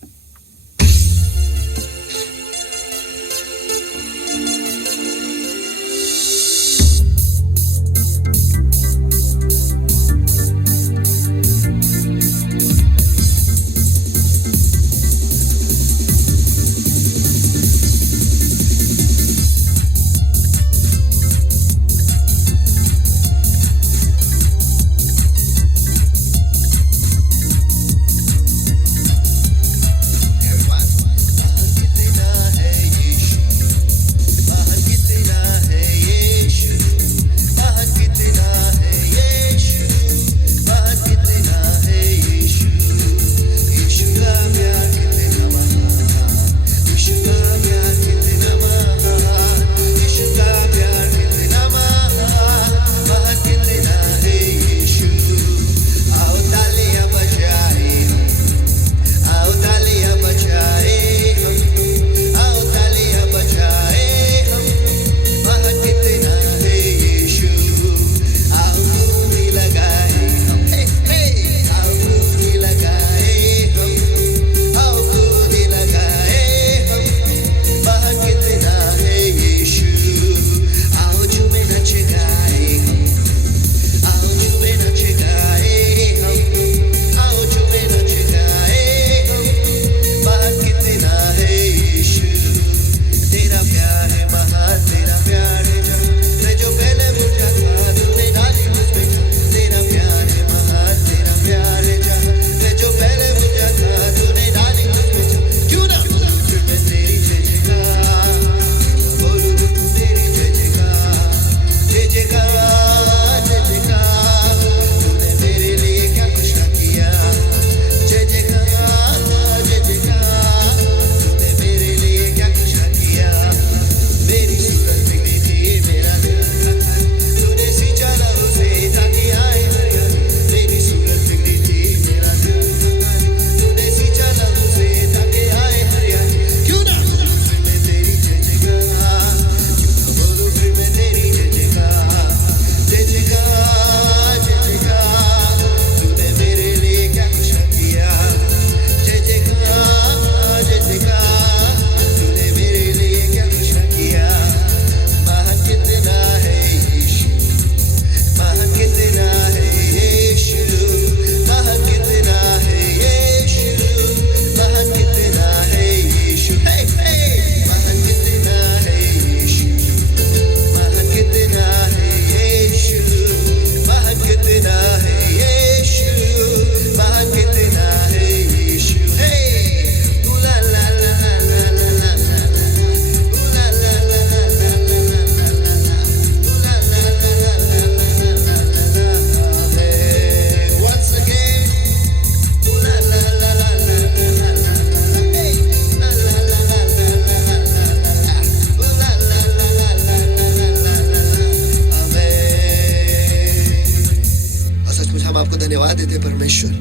धन्यवाद देते परमेश्वर,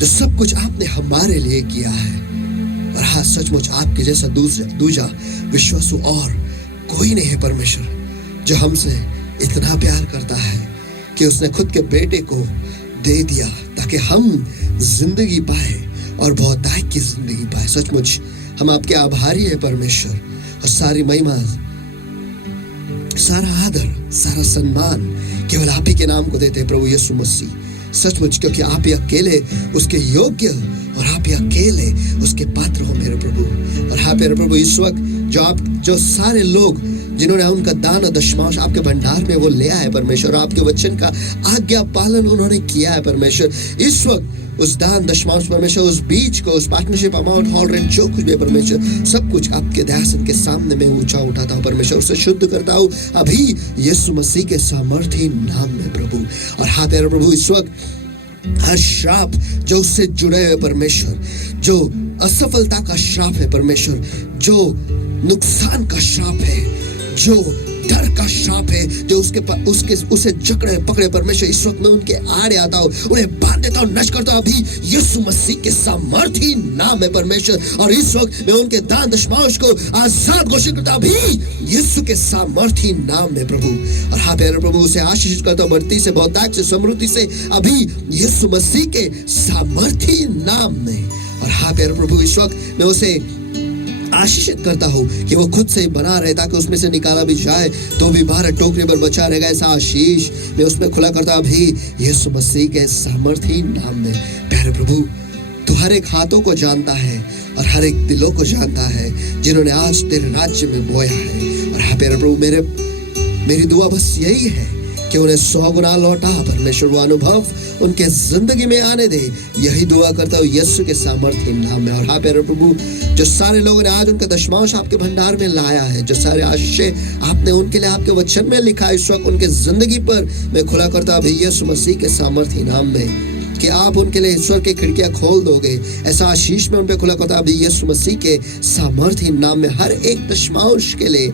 जो सब कुछ आपने हमारे लिए किया है. और हाँ, सचमुच आपके जैसा दूजा विश्वासु और कोई नहीं है परमेश्वर, जो हमसे इतना प्यार करता है कि उसने खुद के बेटे को दे दिया ताकि हम जिंदगी पाए और बहुतायत की जिंदगी पाए. सचमुच हम आपके आभारी हैं परमेश्वर. और सारी महिमा, सारा आदर, सारा सम्मान केवल आप ही के नाम को देते हैं प्रभु यीशु मसीह। सचमुच क्योंकि आप ही अकेले उसके योग्य और आप ही अकेले उसके पात्र हो मेरे प्रभु। और हाँ मेरे प्रभु, इस वक्त जो सारे लोग जिन्होंने उनका दान और दशमांश आपके भंडार में वो ले आए परमेश्वर, आपके वचन का आज्ञा पालन उन्होंने किया है परमेश्वर, इस वक्त उस दान दशमांश परमेश्वर, उस बीज को, उस पार्टनरशिप अमाउंट हॉल रेंट जो कुछ भी परमेश्वर, सब कुछ आपके दयासन के सामने में ऊंचा उठाता हूँ परमेश्वर, उसे शुद्ध करता हूँ अभी यीशु मसीह के सामर्थी नाम में प्रभु। और हाँ तेरा प्रभु, इस वक्त हर श्राप जो उससे जुड़े हुए परमेश्वर, जो असफलता का श्राप है परमेश्वर, जो नुकसान का श्राप है, जो डर का श्राप है, जो उसे जकड़े पकड़े परमेश्वर, इस वक्त मैं उनके आड़े आता हूँ, उन्हें बांध देता हूँ, नष्ट करता हूँ अभी यीशु मसीह के सामर्थी नाम है परमेश्वर। और इस वक्त मैं उनके दान दशमांश को आजाद घोषित करता हूँ अभी यीशु के सामर्थी नाम में प्रभु। और हाँ प्यारे प्रभु, उसे आशीष करता हूँ बढ़ती से, बहुतायत से, समृद्धि से अभी यीशु मसीह के सामर्थी नाम में। और हाँ प्यारे प्रभु, इस वक्त मैं उसे आशीषित करता हूँ कि वो खुद से बना रहे, ताकि उसमें से निकाला भी जाए तो भी बाहर टोकरी पर बचा रहेगा, ऐसा आशीष मैं उसमें खुला करता अभी यीशु मसीह के सामर्थी नाम में। प्यारे प्रभु, तू हर एक हाथों को जानता है और हर एक दिलों को जानता है जिन्होंने आज तेरे राज्य में बोया है। और हाँ प्यारे प्रभु, मेरी दुआ बस यही है कि उन्हें 100 गुना लौटा परमेश्वर, वो अनुभव उनके जिंदगी में आने दे, यही दुआ करता हूँ यीशु के सामर्थ्य नाम में। और हाँ प्यारे प्रभु, जो सारे लोगों ने आज उनका दशमांश आपके भंडार में लाया है, जो सारे आशीषें आपने उनके लिए आपके वचन में लिखा है, इस वक्त उनके जिंदगी पर मैं खुला करता हूँ यीशु मसीह के सामर्थ्य नाम में, कि आप उनके लिए ईश्वर की खिड़कियां खोल दोगे, ऐसा आशीष में उन पे खुला करता हूँ यीशु मसीह के सामर्थ्य नाम में। हर एक दशमांश के लिए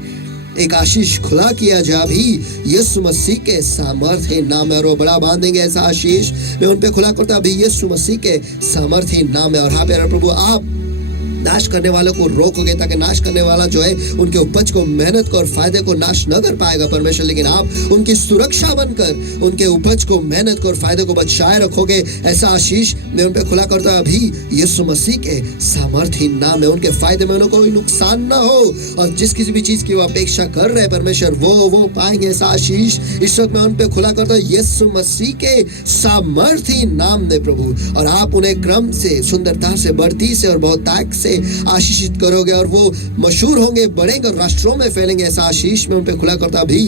एक आशीष खुला किया जा भी यीशु मसीह के सामर्थ्य नाम में, और वो बड़ा बांधेंगे ऐसा आशीष मैं उन पे खुला करता भी यीशु मसीह के सामर्थ्य नाम में। और हाँ प्यारे प्रभु, आप नाश करने वालों को रोकोगे, ताकि नाश करने वाला जो है उनके उपज को, मेहनत को और फायदे को नाश न कर पाएगा परमेश्वर, लेकिन आप उनकी सुरक्षा बनकर उनके उपज को, मेहनत को और फायदे को बचाए रखोगे, ऐसा आशीष मैं उन पे खुला करता हूं अभी यीशु मसीह के सामर्थ्य नाम में। उनके फायदे में उन्हें कोई नुकसान ना हो, और जिस किसी भी चीज की वो अपेक्षा कर रहे हैं परमेश्वर, वो पाएंगे, ऐसा आशीष इस वक्त मैं उन पे खुला करता हूं यीशु मसीह के सामर्थ्य नाम में प्रभु। और आप उन्हें क्रम से, सुंदरता से, बढ़ती से और बहुतायत से आशीषित करोगे, और वो मशहूर होंगे, बढ़ेंगे और राष्ट्रों में फैलेंगे, ऐसा आशीष में उन पे खुला करता भी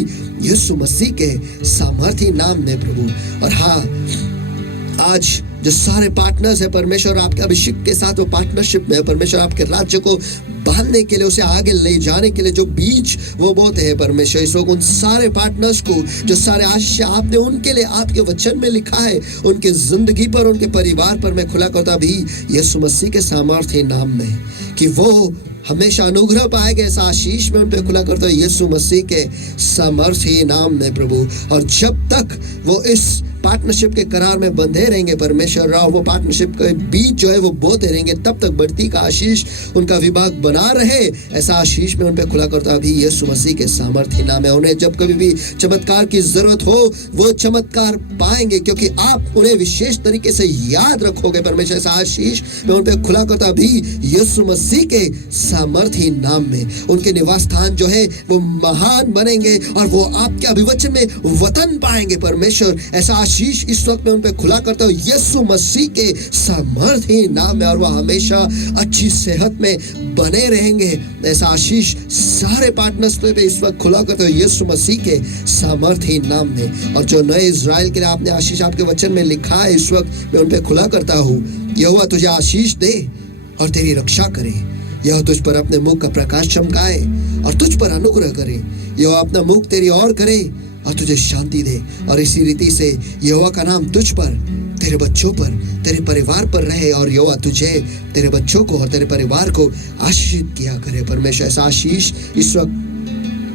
यीशु मसीह के सामर्थ्य नाम में प्रभु। और हाँ, आज जो सारे पार्टनर्स है परमेश्वर, आपके अभिषेक के साथ वो पार्टनरशिप में परमेश्वर, आपके राज्य को बांधने के लिए, उसे आगे ले जाने के लिए जो बीज वो बोते हैं परमेश्वर, इस वक्त उन सारे पार्टनर्स को, जो सारे आशीष आपने उनके लिए आपके वचन में लिखा है, उनके जिंदगी पर, उनके परिवार पर मैं खुला करता भी यीशु मसीह के सामर्थ्य नाम में, कि वो हमेशा अनुग्रह पाएंगे, ऐसा आशीष में उन पे खुला करता हूं यीशु मसीह के सामर्थ्य नाम में प्रभु। और जब तक वो इस पार्टनरशिप के करार में बंधे रहेंगे परमेश्वर, और वो पार्टनरशिप के बीच जो है वो बोते रहेंगे, तब तक बढ़ती का आशीष उनका विभाग बना रहे, ऐसा आशीष में उन पे खुला करता अभी यीशु मसीह के सामर्थ्य नाम है। उन्हें जब कभी भी चमत्कार की जरूरत हो, वो चमत्कार पाएंगे, क्योंकि आप उन्हें विशेष तरीके से याद रखोगे परमेश्वर, ऐसा आशीष में उन पे खुला करता अभी यीशु मसीह के सामर्थ्य नाम में। उनके निवास स्थान जो है वो महान बनेंगे, और वो आपके अभिवचन में वतन पाएंगे परमेश्वर, ऐसा आशीष इस वक्त में उन पे खुला करता हूं यीशु मसीह के सामर्थ्य नाम में। और वह हमेशा अच्छी सेहत में बने रहेंगे, ऐसा आशीष सारे पार्टनर्स पे इस वक्त खुला करता हूं यीशु मसीह के सामर्थ्य नाम में। और जो नए इजराइल के लिए आपने आशीष आपके वचन में लिखा है, इस वक्त मैं उन पे खुला करता हूं, यहोवा तुझे आशीष दे और तेरी रक्षा करे, यह तुझ पर अपने मुख का प्रकाश चमकाए और तुझ पर अनुग्रह करे, यह अपना मुख तेरी ओर करे और तुझे शांति दे। और इसी रीति से यहोवा का नाम तुझ पर, तेरे बच्चों पर, तेरे परिवार पर रहे, और यहोवा तुझे, तेरे बच्चों को और तेरे परिवार को आशीषित किया करे परमेश्वर, ऐसा आशीष इस वक्त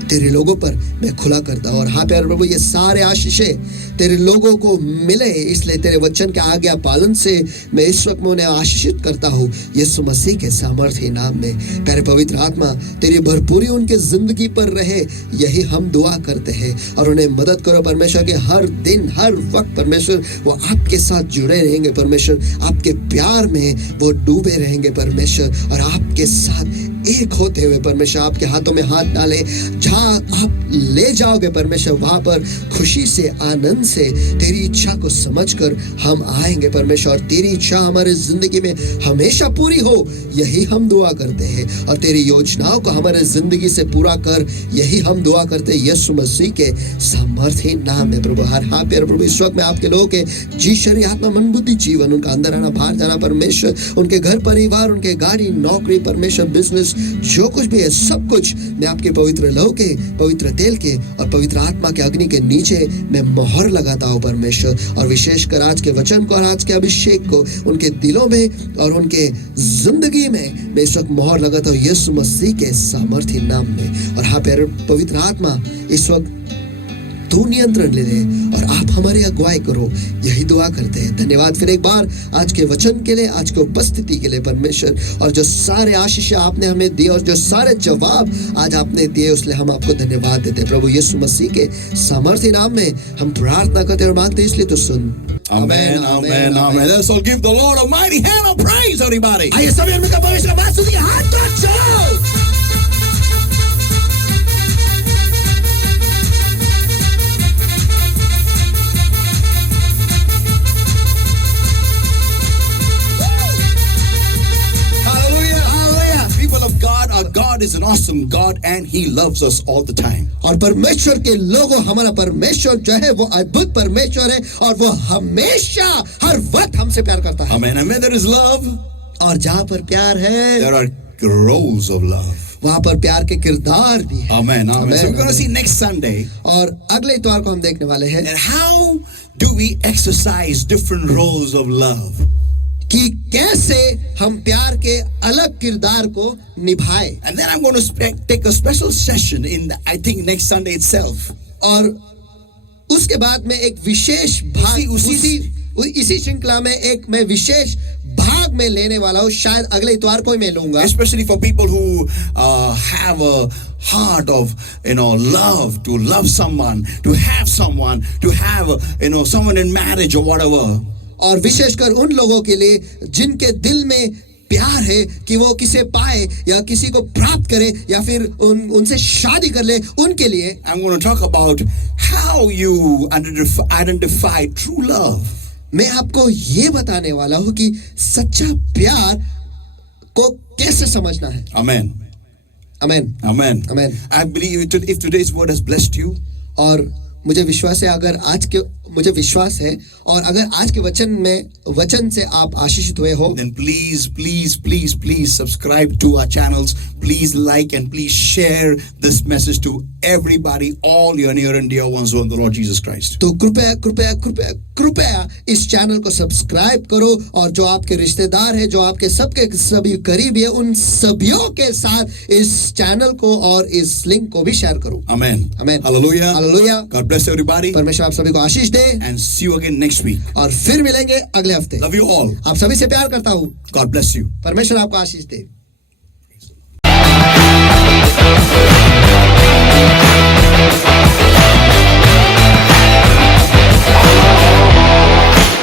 तेरे लोगों पर मैं खुला करता हूं। और हाँ प्यारे प्रभु, ये सारे आशीषें तेरे लोगों को मिले, इसलिए तेरे वचन के आज्ञा पालन से मैं इस वक्त में उन्हें आशीषित करता हूं यीशु मसीह के सामर्थ्य नाम में। प्यारे पवित्र आत्मा, तेरी भरपूरी उनके जिंदगी पर रहे, यही हम दुआ करते हैं। और उन्हें मदद करो परमेश्वर, के हर दिन हर वक्त परमेश्वर वो आपके साथ जुड़े रहेंगे परमेश्वर, आपके प्यार में वो डूबे रहेंगे परमेश्वर, और आपके साथ एक होते हुए परमेश्वर आपके हाथों में हाथ डाले, जहां आप ले जाओगे परमेश्वर वहां पर खुशी से, आनंद से तेरी इच्छा को समझकर हम आएंगे परमेश्वर, और तेरी इच्छा हमारे जिंदगी में हमेशा पूरी हो, यही हम दुआ करते हैं। और तेरी योजनाओं को हमारे जिंदगी से पूरा कर, यही हम दुआ करते हैं यीशु मसीह के सामर्थ्य नाम में प्रभु। हर हाँ प्यारे प्रभु, इस वक्त मैं आपके लोगों के जी, शरीर, आत्मा, मन, बुद्धि, जीवन, उनका अंदर आना, बाहर जाना परमेश्वर, उनके घर परिवार, उनके गाड़ी, नौकरी परमेश्वर, बिजनेस, जो कुछ भी है सब कुछ मैं आपके पवित्र लहू के, पवित्र तेल के और पवित्र आत्मा के अग्नि के नीचे मैं मोहर लगाता हूँ परमेश्वर। और विशेषकर आज के वचन को और आज के अभिषेक को उनके दिलों में और उनके जिंदगी में मैं इस वक्त मोहर लगाता हूँ यीशु मसीह के सामर्थ्य नाम में। और हाँ प्यारे पवित्र आत्मा, इस वक्त तू नियंत्रण ले ले और आप हमारी अगुवाई करो, यही दुआ करते हैं। धन्यवाद फिर एक बार आज के वचन के लिए, आज के उपस्थिति के लिए परमेश्वर, और जो सारे आशीष आपने हमें दिए और जो सारे जवाब आज आपने दिए उसलिए हम आपको धन्यवाद देते हैं प्रभु। यीशु मसीह के सामर्थ्य नाम में हम प्रार्थना करते और मांगते, इसलिए तो सुन। Amen, amen, amen. Let's all give the Lord a mighty hand of praise, everybody. आइए सभी हम का परमेश्वर का बात सुनिए, हाथ तो चलो। People of God, our God is an awesome God and He loves us all the time. और परमेश्वर के लोगों, हमारा परमेश्वर जो है वो अद्भुत परमेश्वर है और वो हमेशा हर वक्त हमसे प्यार करता है। Amen, amen. There is love. और जहाँ पर प्यार है There are roles of love. वहाँ पर प्यार के किरदार भी है। Amen, amen. Amen, So we're going to amen. see next Sunday. और अगले इतवार को हम देखने वाले हैं And how do we exercise different roles of love? कि कैसे हम प्यार के अलग किरदार को निभाए। And then I'm going to take a special session in the, I think next Sunday itself. और उसके बाद में एक विशेष भाग इसी श्रृंखला में एक मैं विशेष भाग में लेने वाला हूँ, शायद अगले इतवार को ही मैं लूंगा। Especially for people who have a heart of, love, to love someone, to have someone, to have, someone in marriage or whatever. और विशेषकर उन लोगों के लिए जिनके दिल में प्यार है कि वो किसे पाए या किसी को प्राप्त करे या फिर उनसे शादी कर ले, उनके लिए I'm going to talk about how you identify true love. मैं आपको ये बताने वाला हूँ कि सच्चा प्यार को कैसे समझना है। Amen. Amen. Amen. Amen. I believe if today's word has blessed you, और मुझे विश्वास है और अगर आज के वचन से आप आशीषित हुए हो, then please subscribe to our channels. Please like and please share this message to everybody, all your near and dear ones who are in the Lord Jesus Christ. तो कृपया इस चैनल को सब्सक्राइब करो और जो आपके रिश्तेदार हैं, जो आपके सभी करीब है, उन सभियों के साथ इस चैनल को और इस लिंक को भी शेयर करो। Amen. Amen. Hallelujah. Hallelujah. God bless everybody. परमेश्वर आप सभी को आशीष दे And see you again next week. और फिर मिलेंगे अगले हफ्ते। Love you all. आप सभी से प्यार करता हूँ। God bless you. परमेश्वर आपको आशीष दे।